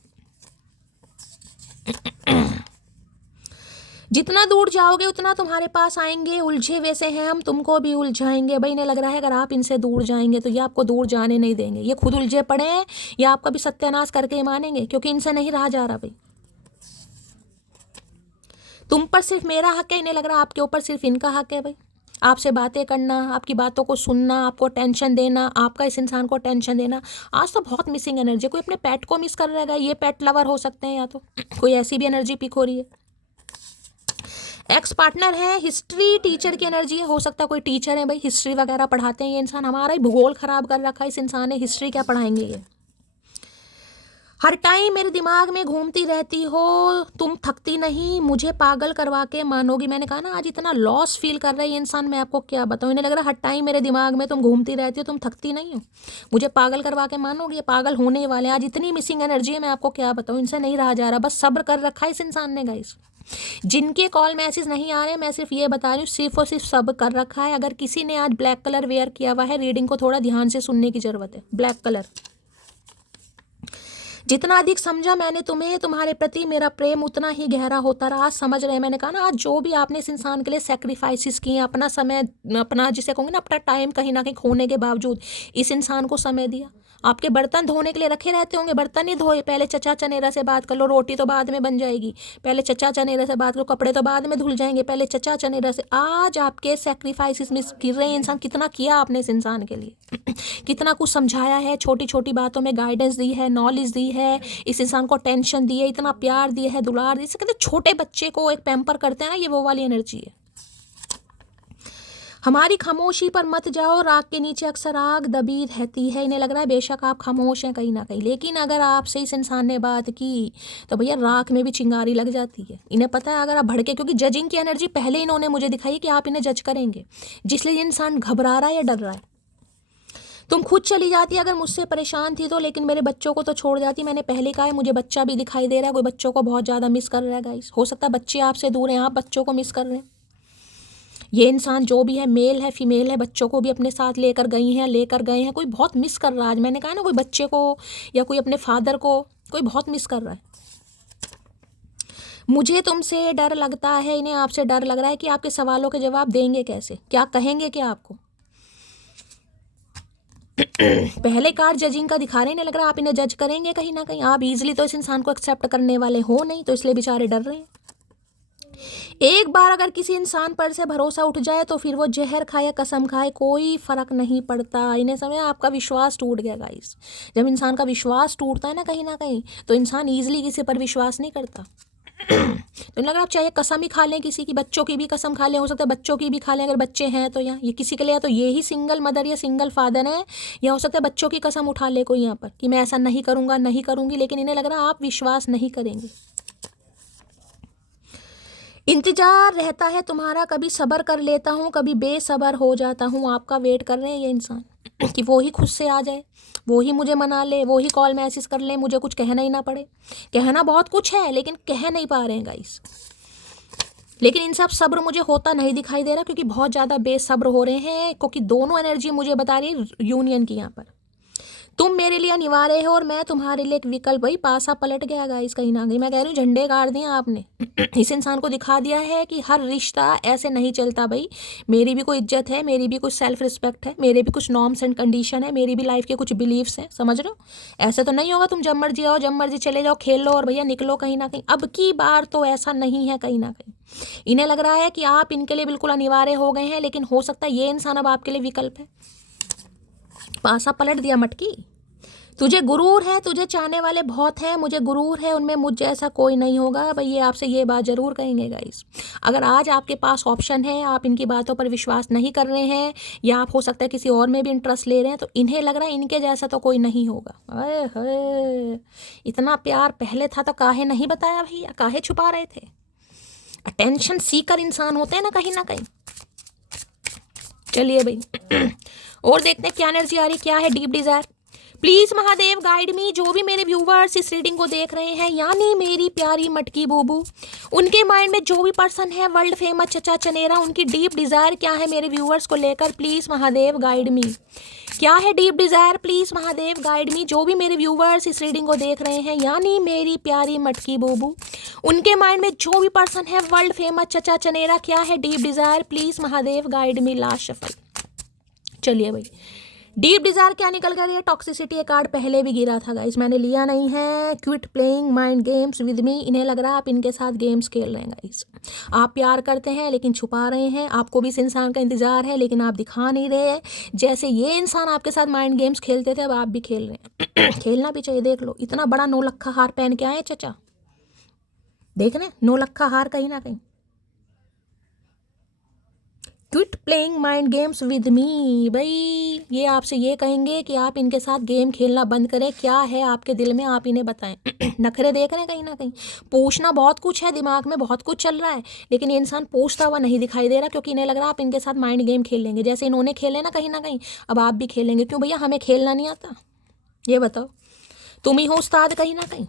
जितना दूर जाओगे उतना तुम्हारे पास आएंगे। उलझे वैसे हैं हम, तुमको भी उलझाएंगे। भाई इन्हें लग रहा है अगर आप इनसे दूर जाएंगे तो ये आपको दूर जाने नहीं देंगे। ये खुद उलझे पड़े हैं, या आपका भी सत्यानाश करके ही मानेंगे, क्योंकि इनसे नहीं रहा जा रहा। भाई तुम पर सिर्फ मेरा हक है, इन्हें लग रहा आपके ऊपर सिर्फ इनका हक है। भाई आपसे बातें करना, आपकी बातों को सुनना, आपको टेंशन देना, आपका इस इंसान को टेंशन देना। आज तो बहुत मिसिंग एनर्जी। कोई अपने पेट को मिस कर रहेगा, ये पेट लवर हो सकते हैं, या तो कोई ऐसी भी एनर्जी पिक हो रही है। एक्स पार्टनर है, हिस्ट्री टीचर की एनर्जी है। हो सकता है कोई टीचर है भाई, हिस्ट्री वगैरह पढ़ाते हैं ये इंसान। हमारा ही भूगोल खराब कर रखा है इस इंसान ने, हिस्ट्री क्या पढ़ाएंगे ये। हर टाइम मेरे दिमाग में घूमती रहती हो, तुम थकती नहीं, मुझे पागल करवा के मानोगी। मैंने कहा ना आज इतना लॉस फील कर रहा है ये इंसान, मैं आपको क्या बताऊँ। इन्हें लग रहा है हर टाइम मेरे दिमाग में तुम घूमती रहती हो, तुम थकती नहीं हो, मुझे पागल करवा के मानोगी। ये पागल होने वाले हैं। आज इतनी मिसिंग एनर्जी है, मैं आपको क्या बताऊँ। इनसे नहीं रहा जा रहा, बस सब्र कर रखा है इस इंसान ने गाइस। जिनके कॉल मैसेज नहीं आ रहे, मैं सिर्फ ये बता रही हूँ, सिर्फ और सिर्फ सब्र कर रखा है। अगर किसी ने आज ब्लैक कलर वेयर किया हुआ है, रीडिंग को थोड़ा ध्यान से सुनने की जरूरत है। ब्लैक कलर, जितना अधिक समझा मैंने तुम्हें, तुम्हारे प्रति मेरा प्रेम उतना ही गहरा होता रहा। आज समझ रहे हैं। मैंने कहा ना आज जो भी आपने इस इंसान के लिए सेक्रीफाइसेस किए, अपना समय, अपना जिसे कहूँगी ना अपना टाइम कहीं ना कहीं खोने के बावजूद इस इंसान को समय दिया। आपके बर्तन धोने के लिए रखे रहते होंगे, बर्तन ही धोए। पहले चचा चनेरा से बात कर लो, रोटी तो बाद में बन जाएगी। पहले चचा चनेरा से बात करो, कपड़े तो बाद में धुल जाएंगे, पहले चचा चनेरा से। आज आपके सेक्रीफाइसेस मिस गिर रहे हैं। इंसान कितना किया आपने इस इंसान के लिए, कितना कुछ समझाया है, छोटी छोटी बातों में गाइडेंस दी है, नॉलेज दी है, इस इंसान को टेंशन दी है, इतना प्यार दिया है, दुलार दिया। इसे कहते छोटे बच्चे को एक पैम्पर करते हैं ना, ये वो वाली एनर्जी है। हमारी खामोशी पर मत जाओ, राग के नीचे अक्सर आग दबी रहती है। इन्हें लग रहा है बेशक आप खामोश हैं कहीं ना कहीं, लेकिन अगर आपसे इस इंसान ने बात की तो भैया राख में भी चिंगारी लग जाती है। इन्हें पता है अगर आप भड़के, क्योंकि जजिंग की एनर्जी पहले इन्होंने मुझे दिखाई कि आप इन्हें जज करेंगे, जिसलिए इंसान घबरा रहा है या डर रहा है। तुम खुद चली जाती अगर मुझसे परेशान थी तो, लेकिन मेरे बच्चों को तो छोड़ जाती। मैंने पहले कहा है मुझे बच्चा भी दिखाई दे रहा है, कोई बच्चों को बहुत ज़्यादा मिस कर रहा है गाइस। हो सकता है बच्चे आपसे दूर हैं, आप बच्चों को मिस कर रहे हैं। ये इंसान जो भी है, मेल है फीमेल है, बच्चों को भी अपने साथ लेकर गए हैं, कोई बहुत मिस कर रहा है। आज मैंने कहा ना कोई बच्चे को या कोई अपने फादर को कोई बहुत मिस कर रहा है। मुझे तुमसे डर लगता है, इन्हें आपसे डर लग रहा है कि आपके सवालों के जवाब देंगे कैसे, क्या कहेंगे क्या आपको। पहले कार्ड जजिंग का दिखा रहे हैं, लग रहा है आप इन्हें जज करेंगे कहीं ना कहीं। आप इजीली तो इस इंसान को एक्सेप्ट करने वाले हो नहीं, तो इसलिए बेचारे डर रहे हैं। एक बार अगर किसी इंसान पर से भरोसा उठ जाए तो फिर वो जहर खाए या कसम खाए कोई फर्क नहीं पड़ता। इन्हें समय आपका विश्वास टूट गया गाइस। जब इंसान का विश्वास टूटता है ना कहीं तो इंसान ईजिली किसी पर विश्वास नहीं करता। तो लग रहा आप चाहे कसम ही खा लें, किसी की बच्चों की भी कसम खा लें, हो सकता है बच्चों की भी खा लें अगर बच्चे हैं तो। यहाँ ये किसी के लिए या तो ये ही सिंगल मदर या सिंगल फादर है, या हो सकता है बच्चों की कसम उठा ले कोई यहाँ पर कि मैं ऐसा नहीं करूँगा, नहीं करूँगी। लेकिन इन्हें लग रहा है आप विश्वास नहीं करेंगे। इंतजार रहता है तुम्हारा, कभी सब्र कर लेता हूँ, कभी बेसब्र हो जाता हूँ। आपका वेट कर रहे हैं ये इंसान कि वो ही खुद से आ जाए, वो ही मुझे मना ले, वो ही कॉल मैसेज कर ले, मुझे कुछ कहना ही ना पड़े। कहना बहुत कुछ है लेकिन कह नहीं पा रहे हैं गाइस। लेकिन इनसे अब सब्र मुझे होता नहीं दिखाई दे रहा, क्योंकि बहुत ज़्यादा बेसब्र हो रहे हैं, क्योंकि दोनों एनर्जी मुझे बता रही है यूनियन की। यहाँ पर तुम मेरे लिए अनिवार्य हो और मैं तुम्हारे लिए एक विकल्प। भाई पासा पलट गया गाइस कहीं ना कहीं। मैं कह रही हूँ झंडे गाड़ दिए आपने। इस इंसान को दिखा दिया है कि हर रिश्ता ऐसे नहीं चलता भाई। मेरी भी कोई इज्जत है, मेरी भी कुछ सेल्फ रिस्पेक्ट है, मेरे भी कुछ नॉर्म्स एंड कंडीशन है, मेरी भी लाइफ के कुछ बिलीव्स हैं। समझ रहे हो? ऐसे तो नहीं होगा तुम जब मर्जी आओ जब मर्जी चले जाओ, खेल लो और भैया निकलो कहीं ना कहीं। अब की बार तो ऐसा नहीं है कहीं ना कहीं। इन्हें लग रहा है कि आप इनके लिए बिल्कुल अनिवार्य हो गए हैं, लेकिन हो सकता है ये इंसान अब आपके लिए विकल्प है। पासा पलट दिया मटकी। तुझे गुरूर है, तुझे चाहने वाले बहुत हैं, मुझे गुरूर है उनमें मुझ जैसा कोई नहीं होगा। भाई ये आपसे ये बात ज़रूर कहेंगे गाइस। अगर आज आपके पास ऑप्शन है, आप इनकी बातों पर विश्वास नहीं कर रहे हैं, या आप हो सकता है किसी और में भी इंटरेस्ट ले रहे हैं, तो इन्हें लग रहा है इनके जैसा तो कोई नहीं होगा। अरे हे, इतना प्यार पहले था तो काहे नहीं बताया भैया, काहे छुपा रहे थे। अटेंशन सीकर इंसान होते हैं ना कहीं। चलिए भाई और देखते हैं क्या एनर्जी आ रही, क्या है deep Dzire. Please Mahadev guide मी। जो भी मेरे व्यूवर्स इस रीडिंग को देख रहे हैं, यानी मेरी प्यारी मटकी बूबू, उनके माइंड में जो भी पर्सन है वर्ल्ड फेमस चचा चनेरा, उनकी डीप डिजायर क्या है मेरे व्यूवर्स को लेकर। प्लीज महादेव गाइड मी। क्या है deep Dzire, please Mahadev guide मी। जो भी मेरे व्यूवर्स इस रीडिंग को देख रहे हैं, यानी मेरी प्यारी मटकी बूबू, उनके माइंड में जो भी पर्सन है वर्ल्ड फेमस चचा चनेरा, क्या है deep Dzire, please Mahadev guide me. Last shuffle. चलिए भाई, डीप डिजायर क्या निकल कर है? टॉक्सिसिटी। ये कार्ड पहले भी गिरा था गाइस, मैंने लिया नहीं है। Quit playing mind games with me. इन्हें लग रहा है आप इनके साथ गेम्स खेल रहे हैं गाइस। आप प्यार करते हैं लेकिन छुपा रहे हैं, आपको भी इस इंसान का इंतजार है लेकिन आप दिखा नहीं रहे हैं। जैसे ये इंसान आपके साथ माइंड गेम्स खेलते थे, अब आप भी खेल रहे हैं। खेलना भी चाहिए। देख लो, इतना बड़ा 9 लखा हार पहन के आए चचा, देख रहे 9 लखा हार कहीं ना कहीं। Quit playing mind games with me. भाई ये आपसे ये कहेंगे कि आप इनके साथ गेम खेलना बंद करें। क्या है आपके दिल में, आप इन्हें बताएं। नखरे देख रहे हैं कहीं ना कहीं। पूछना बहुत कुछ है, दिमाग में बहुत कुछ चल रहा है, लेकिन ये इंसान पूछता हुआ नहीं दिखाई दे रहा, क्योंकि इन्हें लग रहा है आप इनके साथ माइंड गेम खेल लेंगे। जैसे इन्होंने खेले ना कहीं, अब आप भी खेलेंगे। क्यों भैया, हमें खेलना नहीं आता? ये बताओ, तुम ही हो उस्ताद कहीं ना कहीं।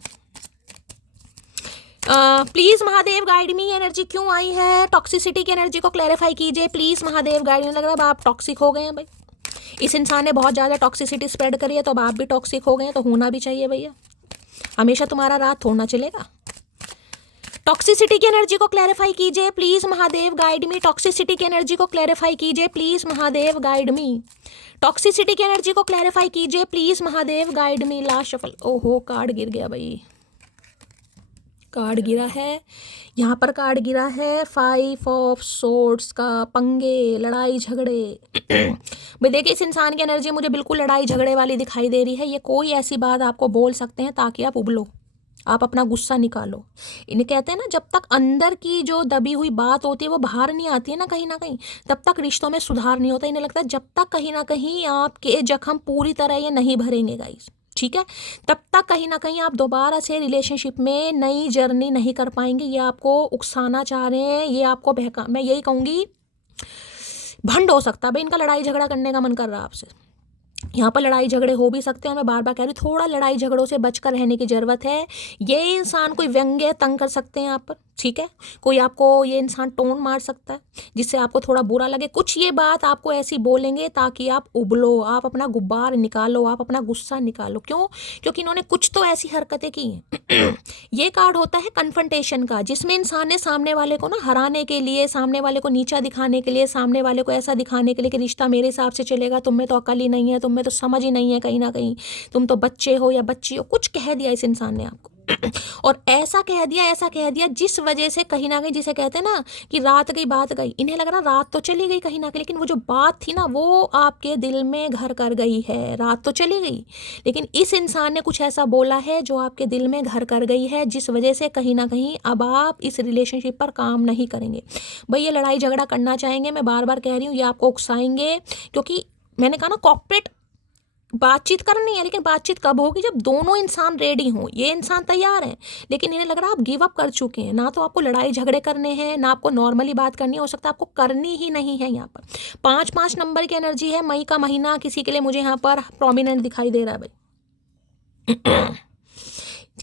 Please Mahadev guide me. Energy क्यों आई है? टॉक्सिसिटी की एनर्जी को क्लैरिफाई कीजिए प्लीज महादेव गाइड मी। लग रहा है अब आप टॉक्सिक हो गए हैं भाई। इस इंसान ने बहुत ज़्यादा टॉक्सिसिटी स्प्रेड करी है, तो अब आप भी टॉक्सिक हो गए हैं, तो होना भी चाहिए भैया। हमेशा तुम्हारा रात थोड़ना चलेगा। टॉक्सिसिटी की एनर्जी को क्लैरिफाई कीजिए please Mahadev guide me. Toxicity की एनर्जी को क्लैरिफाई कीजिए please Mahadev guide me. Toxicity की एनर्जी को क्लैरिफाई कीजिए please Mahadev guide me. Last shuffle. ओहो, कार्ड गिर गया भाई। कार्ड गिरा है यहाँ पर, कार्ड गिरा है 5 ऑफ सोर्ड्स का। पंगे, लड़ाई झगड़े। भाई देखिए, इस इंसान की एनर्जी मुझे बिल्कुल लड़ाई झगड़े वाली दिखाई दे रही है। ये कोई ऐसी बात आपको बोल सकते हैं ताकि आप उबलो, आप अपना गुस्सा निकालो। इन्हें कहते हैं ना, जब तक अंदर की जो दबी हुई बात होती है वो बाहर नहीं आती है ना कहीं, तब तक रिश्तों में सुधार नहीं होता। इन्हें लगता है जब तक कहीं ना कहीं आपके जख्म पूरी तरह ये नहीं भरेंगे गाइस, ठीक है, तब तक कहीं ना कहीं आप दोबारा से रिलेशनशिप में नई जर्नी नहीं कर पाएंगे। ये आपको उकसाना चाह रहे हैं, ये आपको बहका, मैं यही कहूँगी भंड हो सकता है भाई। इनका लड़ाई झगड़ा करने का मन कर रहा है आपसे। यहाँ पर लड़ाई झगड़े हो भी सकते हैं, और मैं बार बार कह रही हूँ थोड़ा लड़ाई झगड़ों से बचकर रहने की ज़रूरत है। ये इंसान कोई व्यंग्य तंग कर सकते हैं यहाँ पर, ठीक है, कोई आपको ये इंसान टोन मार सकता है जिससे आपको थोड़ा बुरा लगे। कुछ ये बात आपको ऐसी बोलेंगे ताकि आप उबलो, आप अपना गुब्बार निकालो, आप अपना गुस्सा निकालो। क्यों? क्योंकि इन्होंने कुछ तो ऐसी हरकतें की हैं। ये कार्ड होता है कन्फ्रंटेशन का, जिसमें इंसान ने सामने वाले को ना हराने के लिए, सामने वाले को नीचा दिखाने के लिए, सामने वाले को ऐसा दिखाने के लिए कि रिश्ता मेरे हिसाब से चलेगा, तुम में तो अकल ही नहीं है, तुम में तो समझ ही नहीं है, कहीं ना कहीं तुम तो बच्चे हो या बच्ची हो, कुछ कह दिया इस इंसान ने आपको। और ऐसा कह दिया जिस वजह से कहीं ना कहीं, जिसे कहते हैं ना कि रात गई बात गई, इन्हें लग रहा रात तो चली गई कहीं ना कहीं, लेकिन वो जो बात थी ना वो आपके दिल में घर कर गई है। रात तो चली गई, लेकिन इस इंसान ने कुछ ऐसा बोला है जो आपके दिल में घर कर गई है, जिस वजह से कहीं ना कहीं अब आप इस रिलेशनशिप पर काम नहीं करेंगे। भाई ये लड़ाई झगड़ा करना चाहेंगे, मैं बार बार कह रही हूँ, ये आपको उकसाएंगे, क्योंकि मैंने कहा ना कॉर्पोरेट बातचीत करनी है, लेकिन बातचीत कब होगी? जब दोनों इंसान रेडी हों। ये इंसान तैयार हैं, लेकिन इन्हें लग रहा है आप गिव अप कर चुके हैं। ना तो आपको लड़ाई झगड़े करने हैं, ना आपको नॉर्मली बात करनी है, हो सकता है आपको करनी ही नहीं है। यहाँ पर 5-5 नंबर की एनर्जी है। मई का महीना किसी के लिए मुझे यहाँ पर प्रोमिनेंट दिखाई दे रहा है भाई।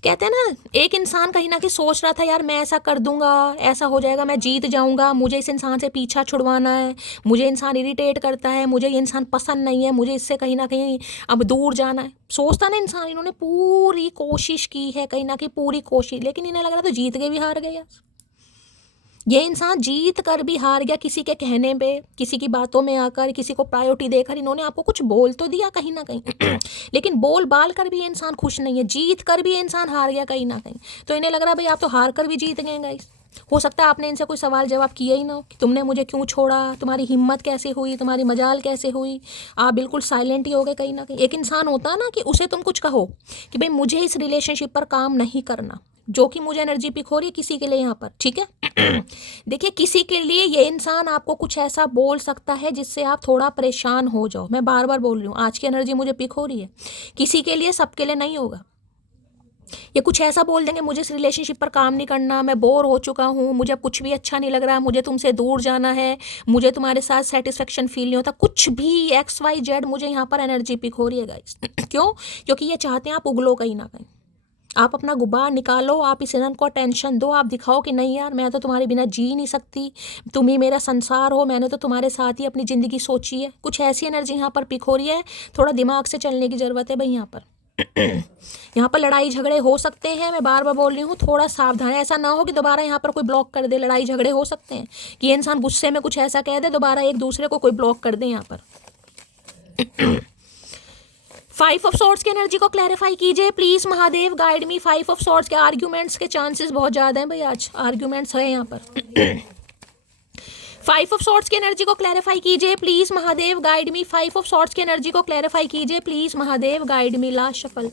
कहते हैं ना, एक इंसान कहीं ना कहीं सोच रहा था यार मैं ऐसा कर दूंगा, ऐसा हो जाएगा, मैं जीत जाऊंगा, मुझे इस इंसान से पीछा छुड़वाना है, मुझे इंसान इरिटेट करता है, मुझे ये इंसान पसंद नहीं है, मुझे इससे कहीं ना कहीं अब दूर जाना है। सोचता ना इंसान, इन्होंने पूरी कोशिश की है, कहीं ना कहीं पूरी कोशिश, लेकिन इन्हें लग रहा था जीत के भी हार गए। ये इंसान जीत कर भी हार गया, किसी के कहने पे, किसी की बातों में आकर, किसी को प्रायोरिटी देकर। इन्होंने आपको कुछ बोल तो दिया कहीं ना कहीं, लेकिन बोल बाल कर भी ये इंसान खुश नहीं है, जीत कर भी ये इंसान हार गया कहीं ना कहीं। तो इन्हें लग रहा है भाई आप तो हार कर भी जीत गए गाइस। हो सकता है आपने इनसे कोई सवाल जवाब किया ही ना हो कि तुमने मुझे क्यों छोड़ा, तुम्हारी हिम्मत कैसे हुई, तुम्हारी मजाल कैसे हुई। आप बिल्कुल साइलेंट ही हो गए कहीं ना कहीं। एक इंसान होता है ना कि उसे तुम कुछ कहो कि भाई मुझे इस रिलेशनशिप पर काम नहीं करना, जो कि मुझे एनर्जी पिक हो रही है किसी के लिए यहाँ पर, ठीक है। देखिए किसी के लिए ये इंसान आपको कुछ ऐसा बोल सकता है जिससे आप थोड़ा परेशान हो जाओ। मैं बार बार बोल रही हूँ, आज की एनर्जी मुझे पिक हो रही है, किसी के लिए, सबके लिए नहीं होगा। ये कुछ ऐसा बोल देंगे, मुझे इस रिलेशनशिप पर काम नहीं करना, मैं बोर हो चुका हूँ, मुझे अब कुछ भी अच्छा नहीं लग रहा, मुझे तुमसे दूर जाना है, मुझे तुम्हारे साथ सेटिस्फेक्शन फील नहीं होता, कुछ भी XYZ मुझे यहाँ पर एनर्जी पिक हो रही है गाइस। क्यों? क्योंकि ये चाहते हैं आप उगलो कहीं ना कहीं, आप अपना गुब्बार निकालो, आप इस एनर्जी को टेंशन दो, आप दिखाओ कि नहीं यार मैं तो तुम्हारे बिना जी नहीं सकती, तुम ही मेरा संसार हो, मैंने तो तुम्हारे साथ ही अपनी ज़िंदगी सोची है। कुछ ऐसी एनर्जी यहाँ पर पिक हो रही है, थोड़ा दिमाग से चलने की ज़रूरत है भाई। यहाँ पर लड़ाई झगड़े हो सकते हैं, मैं बार बार बोल रही हूँ, थोड़ा सावधान है, ऐसा ना हो कि दोबारा यहाँ पर कोई ब्लॉक कर दे। लड़ाई झगड़े हो सकते हैं कि ये इंसान गुस्से में कुछ ऐसा कह दे, दोबारा एक दूसरे को कोई ब्लॉक कर दे यहाँ पर। 5 ऑफ सॉर्ड्स की एनर्जी को क्लैरिफाई कीजिए please Mahadev, guide me. 5 of swords के आर्ग्यूमेंट्स के चांसेस बहुत ज़्यादा हैं भाई, आज आर्ग्यूमेंट्स है यहाँ पर। 5 ऑफ सॉर्ड्स की एनर्जी को क्लैरिफाई कीजिए please Mahadev, guide me. 5 of swords की एनर्जी को क्लैरिफाई कीजिए please Mahadev, guide me. Last shuffle.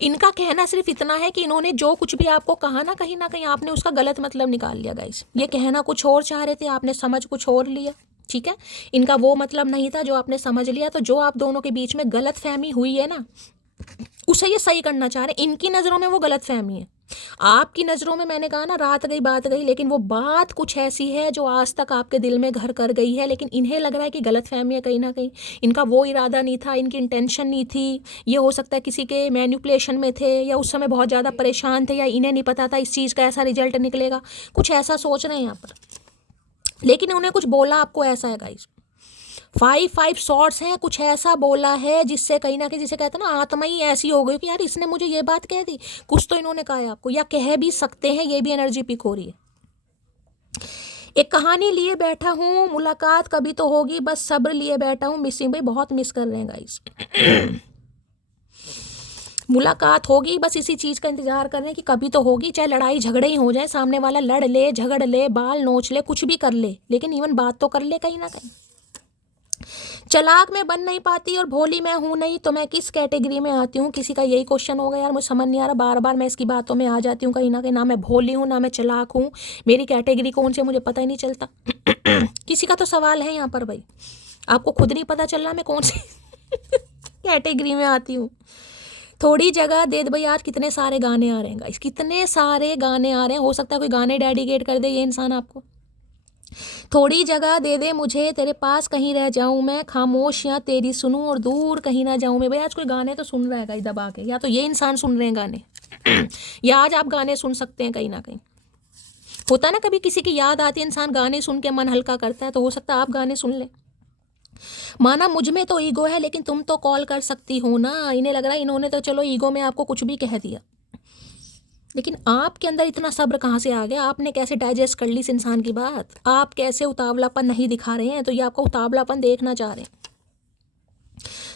इनका कहना सिर्फ इतना है कि इन्होंने जो कुछ भी आपको कहा ना कहीं आपने उसका गलत मतलब निकाल लिया गाइस। ये कहना कुछ और चाह रहे थे, आपने समझ कुछ और लिया, ठीक है। इनका वो मतलब नहीं था जो आपने समझ लिया। तो जो आप दोनों के बीच में गलत फहमी हुई है ना, उसे ये सही करना चाह रहे हैं। इनकी नज़रों में वो गलत फहमी है, आपकी नज़रों में मैंने कहा ना रात गई बात गई, लेकिन वो बात कुछ ऐसी है जो आज तक आपके दिल में घर कर गई है, लेकिन इन्हें लग रहा है कि गलत फहमी है कहीं ना कहीं। इनका वो इरादा नहीं था, इनकी इंटेंशन नहीं थी। ये हो सकता है किसी के मैनिपुलेशन में थे, या उस समय बहुत ज़्यादा परेशान थे, या इन्हें नहीं पता था इस चीज़ का ऐसा रिजल्ट निकलेगा। कुछ ऐसा सोच रहे हैं यहाँ पर, लेकिन उन्हें कुछ बोला आपको ऐसा है गाइस। 5 सॉर्ड्स हैं, कुछ ऐसा बोला है जिससे कहीं ना कहीं, जिसे कहते हैं ना आत्मा ही ऐसी हो गई कि यार इसने मुझे ये बात कह दी। कुछ तो इन्होंने कहा है आपको, या कह भी सकते हैं, ये भी एनर्जी पिक हो रही है। एक कहानी लिए बैठा हूँ, मुलाकात कभी तो होगी, बस सब्र लिए बैठा हूँ। मिसिंग भाई बहुत मिस कर रहे हैं गाइस। मुलाकात होगी, बस इसी चीज़ का इंतजार कर रहे हैं कि कभी तो होगी, चाहे लड़ाई झगड़े ही हो जाए, सामने वाला लड़ ले, झगड़ ले, बाल नोच ले, कुछ भी कर ले, लेकिन इवन बात तो कर ले कहीं ना कहीं। चालाक मैं बन नहीं पाती और भोली मैं हूं नहीं, तो मैं किस कैटेगरी में आती हूँ? किसी का यही क्वेश्चन होगा यार, मुझे समझ नहीं आ रहा, बार बार मैं इसकी बातों में आ जाती हूँ कहीं ना कहीं। ना मैं भोली हूँ, ना मैं चालाक हूँ, मेरी कैटेगरी कौन सी मुझे पता ही नहीं चलता। किसी का तो सवाल है यहाँ पर भाई, आपको खुद नहीं पता चल रहा मैं कौन सी कैटेगरी में आती हूँ। थोड़ी जगह दे दे भाई। यार कितने सारे गाने आ रहे हैं गाइस, कितने सारे गाने आ रहे हैं। हो सकता है कोई गाने डेडिकेट कर दे ये इंसान आपको। थोड़ी जगह दे दे मुझे, तेरे पास कहीं रह जाऊं मैं, खामोश या तेरी सुनूं और दूर कहीं ना जाऊं मैं। भाई आज कोई गाने तो सुन रहा है गाइस दबा के, या तो ये इंसान सुन रहे हैं गाने, या आज आप गाने सुन सकते हैं कहीं ना कहीं। होता है ना कभी किसी की याद आती है, इंसान गाने सुन के मन हल्का करता है, तो हो सकता है आप गाने सुन लें। माना मुझ में तो ईगो है, लेकिन तुम तो कॉल कर सकती हो ना। इन्हें लग रहा है इन्होंने तो चलो ईगो में आपको कुछ भी कह दिया, लेकिन आपके अंदर इतना सब्र कहाँ से आ गया? आपने कैसे डाइजेस्ट कर ली इस इंसान की बात? आप कैसे उतावलापन नहीं दिखा रहे हैं? तो ये आपका उतावलापन देखना चाह रहे हैं।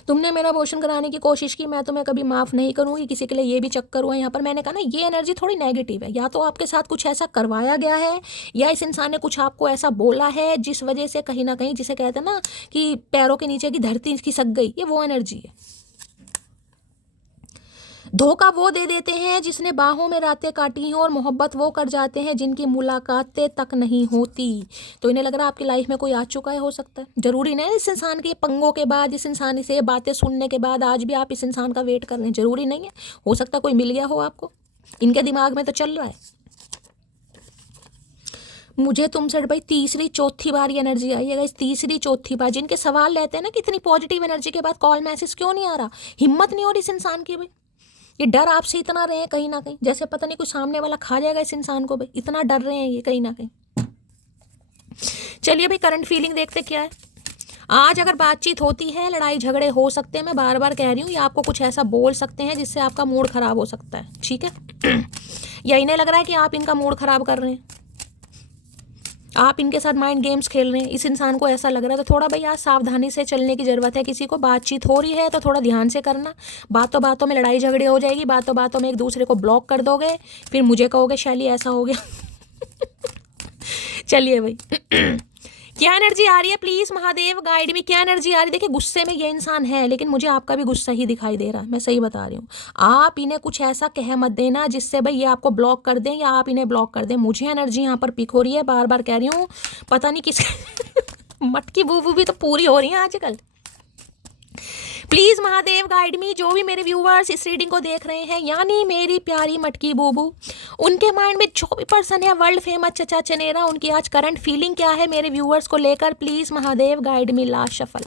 तुमने मेरा अबॉर्शन कराने की कोशिश की, मैं तुम्हें कभी माफ़ नहीं करूँगी। किसी के लिए ये भी चक्कर हुआ यहाँ पर। मैंने कहा ना ये एनर्जी थोड़ी नेगेटिव है, या तो आपके साथ कुछ ऐसा करवाया गया है, या इस इंसान ने कुछ आपको ऐसा बोला है जिस वजह से कहीं ना कहीं, जिसे कहते हैं ना कि पैरों के नीचे की धरती खिसक गई, ये वो एनर्जी है। धोखा वो दे देते हैं जिसने बाहों में रातें काटी हों, और मोहब्बत वो कर जाते हैं जिनकी मुलाकातें तक नहीं होती। तो इन्हें लग रहा है आपकी लाइफ में कोई आ चुका है, हो सकता है। जरूरी नहीं इस इंसान के पंगों के बाद, इस इंसान से बातें सुनने के बाद आज भी आप इस इंसान का वेट कर रहे हैं, जरूरी नहीं है। हो सकता है कोई मिल गया हो आपको, इनके दिमाग में तो चल रहा है। मुझे तुमसे भाई तीसरी चौथी बार ये एनर्जी आई है, इस तीसरी चौथी बार। जिनके सवाल रहते हैं ना कि इतनी पॉजिटिव एनर्जी के बाद कॉल मैसेज क्यों नहीं आ रहा, हिम्मत नहीं हो रही इस इंसान की भाई। ये डर आपसे इतना रहे हैं कहीं ना कहीं, जैसे पता नहीं कुछ सामने वाला खा जाएगा इस इंसान को भाई, इतना डर रहे हैं ये कहीं ना कहीं। चलिए भाई करंट फीलिंग देखते क्या है। आज अगर बातचीत होती है, लड़ाई झगड़े हो सकते हैं, मैं बार बार कह रही हूँ, या आपको कुछ ऐसा बोल सकते हैं जिससे आपका मूड खराब हो सकता है, ठीक है। या इन्हें लग रहा है कि आप इनका मूड खराब कर रहे हैं, आप इनके साथ माइंड गेम्स खेल रहे हैं, इस इंसान को ऐसा लग रहा है। तो थोड़ा भाई आज सावधानी से चलने की ज़रूरत है। किसी को बातचीत हो रही है तो थोड़ा ध्यान से करना, बातों बातों में लड़ाई झगड़े हो जाएगी, बातों बातों में एक दूसरे को ब्लॉक कर दोगे, फिर मुझे कहोगे शैली ऐसा हो गया। चलिए भाई क्या एनर्जी आ रही है प्लीज़ महादेव गाइड में, क्या एनर्जी आ रही है? देखिए गुस्से में ये इंसान है, लेकिन मुझे आपका भी गुस्सा ही दिखाई दे रहा है, मैं सही बता रही हूँ। आप इन्हें कुछ ऐसा कह मत देना जिससे भाई ये आपको ब्लॉक कर दें, या आप इन्हें ब्लॉक कर दें। मुझे एनर्जी यहाँ पर पिक हो रही है, बार बार कह रही हूँ, पता नहीं किस मटकी बूबू भी तो पूरी हो रही है आजकल। प्लीज़ महादेव गाइड मी। जो भी मेरे व्यूवर्स इस रीडिंग को देख रहे हैं, यानी मेरी प्यारी मटकी बूबू, उनके माइंड में जो भी पर्सन है वर्ल्ड फेमस चचा चनेरा, उनकी आज करंट फीलिंग क्या है मेरे व्यूवर्स को लेकर? Please Mahadev guide me. Last shuffle.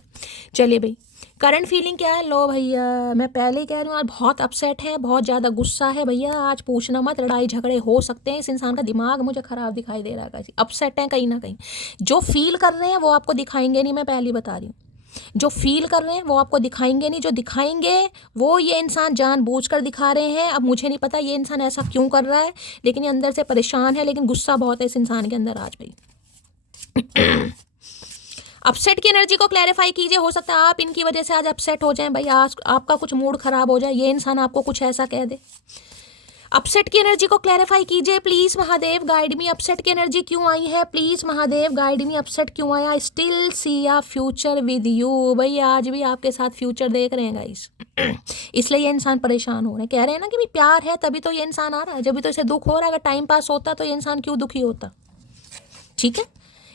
चलिए भाई करंट फीलिंग क्या है? लो भैया, मैं पहले ही कह रही हूँ आज बहुत अपसेट है, बहुत ज़्यादा गुस्सा है भैया। आज पूछना मत, लड़ाई झगड़े हो सकते हैं। इस इंसान का दिमाग मुझे ख़राब दिखाई दे रहा है, अपसेट है कहीं ना कहीं। जो फील कर रहे हैं वो आपको दिखाएंगे नहीं, मैं पहले बता रही हूँ। जो फील कर रहे हैं वो आपको दिखाएंगे नहीं, जो दिखाएंगे वो ये इंसान जानबूझकर दिखा रहे हैं। अब मुझे नहीं पता ये इंसान ऐसा क्यों कर रहा है, लेकिन ये अंदर से परेशान है, लेकिन गुस्सा बहुत है इस इंसान के अंदर आज भाई। अपसेट की एनर्जी को क्लैरिफाई कीजिए। हो सकता है आप इनकी वजह से आज अपसेट हो जाएं भाई, आज आपका कुछ मूड खराब हो जाए, ये इंसान आपको कुछ ऐसा कह दे। अपसेट की एनर्जी को क्लैरिफाई कीजिए please Mahadev, guide me. Upset की एनर्जी क्यों आई है please Mahadev, guide me. Upset क्यों आया? Still see a future with you. भाई आज भी आपके साथ फ्यूचर देख रहे हैं गाइस। इसलिए ये इंसान परेशान हो रहे हैं। कह रहे हैं ना कि भी प्यार है तभी तो ये इंसान आ रहा है, जब भी तो इसे दुख हो रहा है। अगर टाइम पास होता तो ये इंसान क्यों दुखी होता? ठीक है,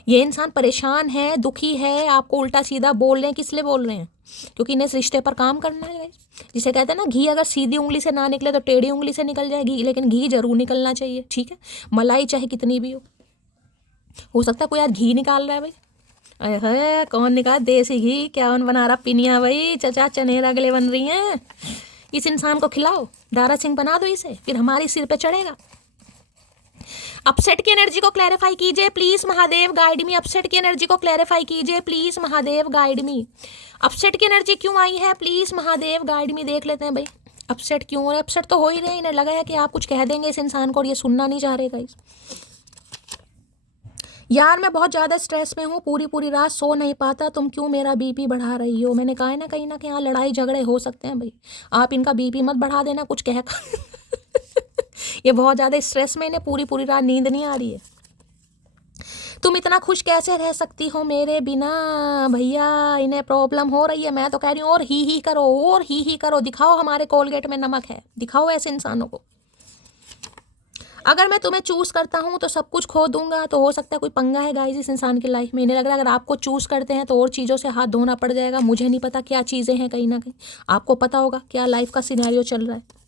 ये इंसान परेशान है, दुखी है, आपको उल्टा सीधा बोल रहे हैं। किस लिए बोल रहे हैं? क्योंकि इन्हें इस रिश्ते पर काम करना है। जिसे कहते हैं ना, घी अगर सीधी उंगली से ना निकले तो टेढ़ी उंगली से निकल जाएगी, लेकिन घी जरूर निकलना चाहिए। ठीक है, मलाई चाहे कितनी भी हो सकता है कोई आज घी निकाल रहा है भाई। अरे कौन निकाल? देसी घी क्या कौन बना रहा? पिनिया भाई, चचा चनेर अगले बन रही हैं। इस इंसान को खिलाओ, दारा सिंह बना दो इसे, फिर हमारी सिर पे चढ़ेगा। अपसेट की एनर्जी को क्लैरिफाई कीजिए please Mahadev, guide me. Upset की एनर्जी को क्लैरिफाई कीजिए please Mahadev, guide me. Upset की एनर्जी क्यों आई है प्लीज महादेव, गाइड मी। देख लेते हैं भाई अपसेट क्यों हो रहा है। अपसेट तो हो ही रहे, इन्हें लगा है कि आप कुछ कह देंगे इस इंसान को और ये सुनना नहीं चाह रहे गाइस। यार मैं बहुत ज़्यादा स्ट्रेस में हूँ, पूरी रात सो नहीं पाता, तुम क्यों मेरा बीपी बढ़ा रही हो? मैंने कहा है ना कहीं ना कहीं यहाँ लड़ाई झगड़े हो सकते हैं भाई, आप इनका बीपी मत बढ़ा देना कुछ कह कर। ये बहुत ज़्यादा स्ट्रेस में, इन्हें पूरी रात नींद नहीं आ रही है। तुम इतना खुश कैसे रह सकती हो मेरे बिना? भैया इन्हें प्रॉब्लम हो रही है, मैं तो कह रही हूँ और ही करो, और ही करो। दिखाओ हमारे कोलगेट में नमक है, दिखाओ ऐसे इंसानों को। अगर मैं तुम्हें चूज करता हूँ तो सब कुछ खो दूंगा, तो हो सकता है कोई पंगा है गाइस इस इंसान की लाइफ में। इन्हें लग रहा है अगर आपको चूज करते हैं तो और चीज़ों से हाथ धोना पड़ जाएगा। मुझे नहीं पता क्या चीज़ें हैं, कहीं ना कहीं आपको पता होगा क्या लाइफ का सिनेरियो चल रहा है।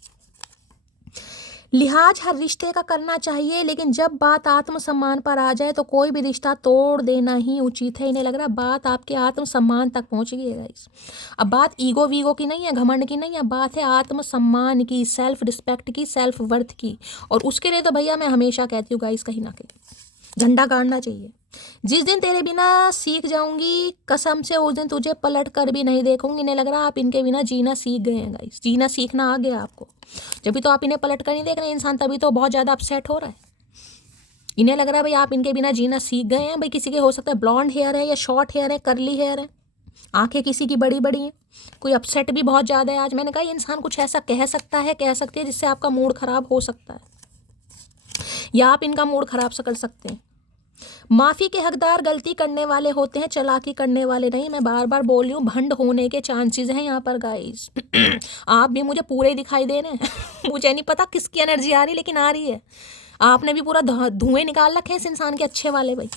लिहाज हर रिश्ते का करना चाहिए, लेकिन जब बात आत्मसम्मान पर आ जाए तो कोई भी रिश्ता तोड़ देना ही उचित है। इन्हें लग रहा है बात आपके आत्मसम्मान तक पहुंच गई है गाइस। अब बात ईगो वीगो की नहीं है, घमंड की नहीं है, बात है आत्मसम्मान की, सेल्फ रिस्पेक्ट की, सेल्फ वर्थ की। और उसके लिए तो भैया मैं हमेशा कहती हूँ गाइस, कहीं ना कहीं झंडा गाड़ना चाहिए। जिस दिन तेरे बिना सीख जाऊंगी कसम से, उस दिन तुझे पलट कर भी नहीं देखूंगी। इन्हें लग रहा है आप इनके बिना जीना सीख गए हैं गाइस, जीना सीखना आ गया आपको। जब भी तो आप इन्हें पलट कर नहीं देख रहे इंसान, तभी तो बहुत ज़्यादा अपसेट हो रहा है। इन्हें लग रहा है भाई आप इनके बिना जीना सीख गए हैं। भाई किसी के हो सकता है ब्लॉन्ड हेयर है या शॉर्ट हेयर है, करली हेयर है, आंखें किसी की बड़ी बड़ी हैं, कोई अपसेट भी बहुत ज़्यादा है आज। मैंने कहा ये इंसान कुछ ऐसा कह सकता है, कह सकती है जिससे आपका मूड ख़राब हो सकता है, या आप इनका मूड ख़राब से कर सकते हैं। माफ़ी के हकदार गलती करने वाले होते हैं, चालाकी करने वाले नहीं। मैं बार बार बोल रही हूँ, भंड होने के चांसेस हैं यहाँ पर गाइस। आप भी मुझे पूरे दिखाई दे रहे हैं। मुझे नहीं पता किसकी एनर्जी आ रही, लेकिन आ रही है। आपने भी पूरा धुएं निकाल रखे हैं इस इंसान के अच्छे वाले भाई।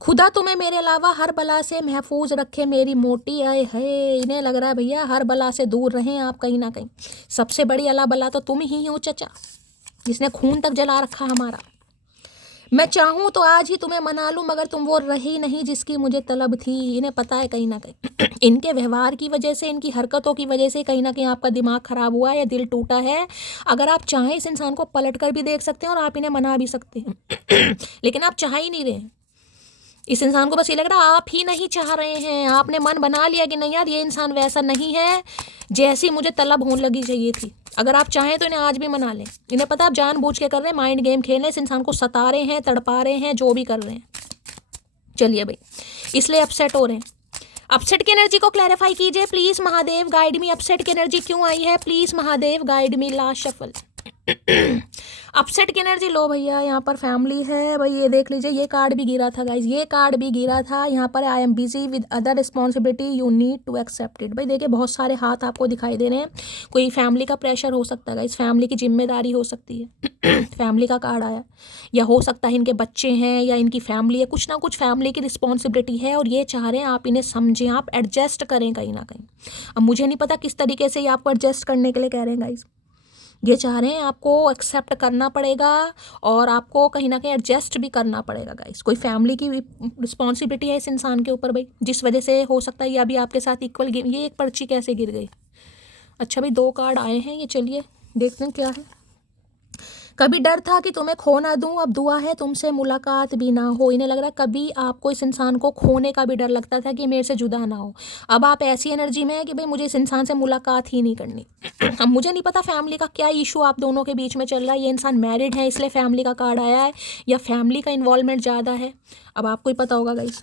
खुदा तुम्हें मेरे अलावा हर बला से महफूज रखे मेरी मोटी। आए है, इन्हें लग रहा है भैया हर बला से दूर रहें आप कहीं ना कहीं। सबसे बड़ी अला बला तो तुम ही हो चचा, जिसने खून तक जला रखा हमारा। मैं चाहूँ तो आज ही तुम्हें मना लूँ, मगर तुम वो रही नहीं जिसकी मुझे तलब थी। इन्हें पता है कहीं ना कहीं इनके व्यवहार की वजह से, इनकी हरकतों की वजह से कहीं ना कहीं आपका दिमाग खराब हुआ है या दिल टूटा है। अगर आप चाहें इस इंसान को पलट कर भी देख सकते हैं और आप इन्हें मना भी सकते हैं। लेकिन आप चाह ही नहीं रहे हैं इस इंसान को। बस ये लग रहा है आप ही नहीं चाह रहे हैं। आपने मन बना लिया कि नहीं यार ये इंसान वैसा नहीं है जैसी मुझे तलब होने लगी चाहिए थी। अगर आप चाहें तो इन्हें आज भी मना लें। इन्हें पता आप जानबूझ के कर रहे हैं, माइंड गेम खेल रहे हैं, इस इंसान को सता रहे हैं, तड़पा रहे हैं, जो भी कर रहे हैं। चलिए भाई, इसलिए अपसेट हो रहे हैं। अपसेट की एनर्जी को क्लैरिफाई कीजिए please Mahadev, guide me. Upset की एनर्जी क्यों आई है please Mahadev, guide me. Last shuffle. Upset की एनर्जी लो भैया, यहाँ पर फैमिली है भाई। ये देख लीजिए, ये कार्ड भी गिरा था गाइज, ये कार्ड भी गिरा था। यहाँ पर I am busy with other responsibility, you need to accept it. भाई देखिए बहुत सारे हाथ आपको दिखाई दे रहे हैं। कोई फैमिली का प्रेशर हो सकता है गाइज, फैमिली की जिम्मेदारी हो सकती है। फैमिली का कार्ड आया, या हो सकता है इनके बच्चे हैं या इनकी फैमिली है, कुछ ना कुछ फैमिली की रिस्पॉन्सिबिलिटी है और ये चाह रहे हैं आप इन्हें समझें, आप एडजस्ट करें कहीं ना कहीं। अब मुझे नहीं पता किस तरीके से ये आपको एडजस्ट करने के लिए कह रहे हैं गाइज। ये चाह रहे हैं आपको एक्सेप्ट करना पड़ेगा और आपको कहीं ना कहीं एडजस्ट भी करना पड़ेगा गाइस। कोई फैमिली की रिस्पॉन्सिबिलिटी है इस इंसान के ऊपर भाई, जिस वजह से हो सकता है ये अभी आपके साथ इक्वल गेम। ये एक पर्ची कैसे गिर गई? अच्छा भाई 2 कार्ड आए हैं, ये चलिए देखते हैं क्या है। कभी डर था कि तुम्हें खो ना दूं, अब दुआ है तुमसे मुलाकात भी ना हो। इन्हें लग रहा है कभी आपको इस इंसान को खोने का भी डर लगता था कि मेरे से जुदा ना हो। अब आप ऐसी एनर्जी में है कि भाई मुझे इस इंसान से मुलाकात ही नहीं करनी। अब मुझे नहीं पता फैमिली का क्या इशू आप दोनों के बीच में चल रहा है। ये इंसान मैरिड है इसलिए फैमिली का कार्ड आया है, या फैमिली का इन्वॉल्वमेंट ज़्यादा है, अब आपको ही पता होगा गाइस।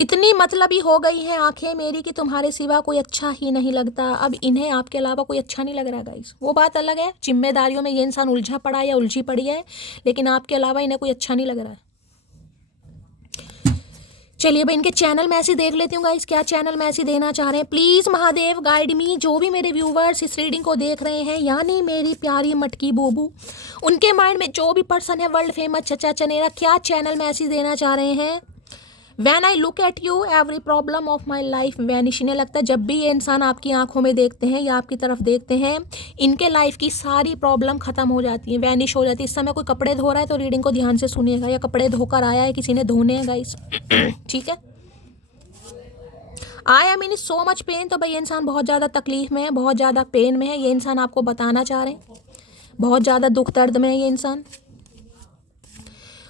इतनी मतलबी हो गई हैं आंखें मेरी कि तुम्हारे सिवा कोई अच्छा ही नहीं लगता। अब इन्हें आपके अलावा कोई अच्छा नहीं लग रहा गाइस। वो बात अलग है, जिम्मेदारियों में ये इंसान उलझा पड़ा है या उलझी पड़ी है, लेकिन आपके अलावा इन्हें कोई अच्छा नहीं लग रहा है। चलिए भाई इनके चैनल मैसेज देख लेती हूँ गाइस, क्या चैनल मैसेज देना चाह रहे हैं। प्लीज़ महादेव गाइड मी। जो भी मेरे व्यूवर्स इस रीडिंग को देख रहे हैं, यानी मेरी प्यारी मटकी बोबू, उनके माइंड में जो भी पर्सन है वर्ल्ड फेमस चचा चनेरा, क्या चैनल मैसेज देना चाह रहे हैं। When I look at you every problem of my life vanish. इन्हें लगता है जब भी ये इंसान आपकी आंखों में देखते हैं या आपकी तरफ देखते हैं, इनके लाइफ की सारी प्रॉब्लम खत्म हो जाती है, वैनिश हो जाती है। इस समय कोई कपड़े धो रहा है तो रीडिंग को ध्यान से सुनिएगा, या कपड़े धोकर आया है, किसी ने धोने हैं गाइस। ठीक है, I am in so much pain. तो भाई ये इंसान बहुत ज़्यादा तकलीफ में है, बहुत ज़्यादा पेन में है। ये इंसान आपको बताना चाह रहे हैं बहुत ज़्यादा दुख दर्द में है ये इंसान।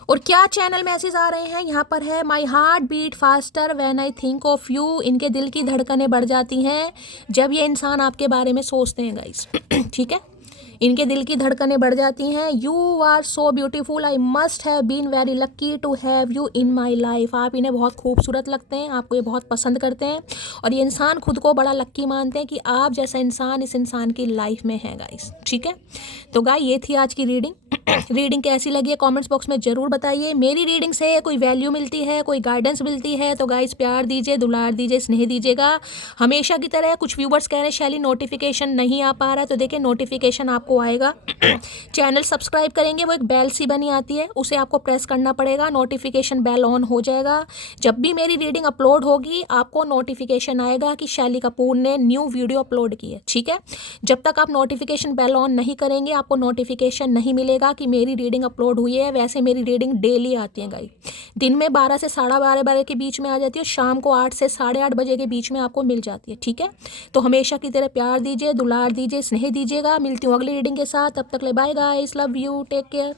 और क्या चैनल मैसेज आ रहे हैं यहाँ पर है, my heart beat faster when I think of you. इनके दिल की धड़कनें बढ़ जाती हैं जब ये इंसान आपके बारे में सोचते हैं गाइस। ठीक है, इनके दिल की धड़कनें बढ़ जाती हैं। You are so beautiful, I must have been very lucky to have you in my life. आप इन्हें बहुत खूबसूरत लगते हैं, आपको ये बहुत पसंद करते हैं, और ये इंसान खुद को बड़ा लक्की मानते हैं कि आप जैसा इंसान इस इंसान की लाइफ में है गाइस। ठीक है, तो गाइस ये थी आज की रीडिंग। रीडिंग कैसी लगी है कमेंट्स बॉक्स में ज़रूर बताइए। मेरी रीडिंग से कोई वैल्यू मिलती है, कोई गाइडेंस मिलती है तो गाइस प्यार दीजिए, दुलार दीजिए, स्नेह दीजिएगा हमेशा की तरह। कुछ व्यूवर्स कह रहे हैं शैली नोटिफिकेशन नहीं आ पा रहा है, तो देखिए नोटिफिकेशन आपको आएगा। चैनल सब्सक्राइब करेंगे, वो एक बेल सी बनी आती है, उसे आपको प्रेस करना पड़ेगा, नोटिफिकेशन बेल ऑन हो जाएगा। जब भी मेरी रीडिंग अपलोड होगी आपको नोटिफिकेशन आएगा कि शैली कपूर ने न्यू वीडियो अपलोड की है। ठीक है, जब तक आप नोटिफिकेशन बेल ऑन नहीं करेंगे आपको नोटिफिकेशन नहीं मिलेगा कि मेरी रीडिंग अपलोड हुई है। वैसे मेरी रीडिंग डेली आती है गाइस, दिन में 12 से 12:30 के बीच में आ जाती है, शाम को 8 से 8:30 बजे के बीच में आपको मिल जाती है। ठीक है, तो हमेशा की तरह प्यार दीजिए, दुलार दीजिए, स्नेह दीजिएगा। मिलती हूँ अगली रीडिंग के साथ, तब तक ले bye guys, love you, take care.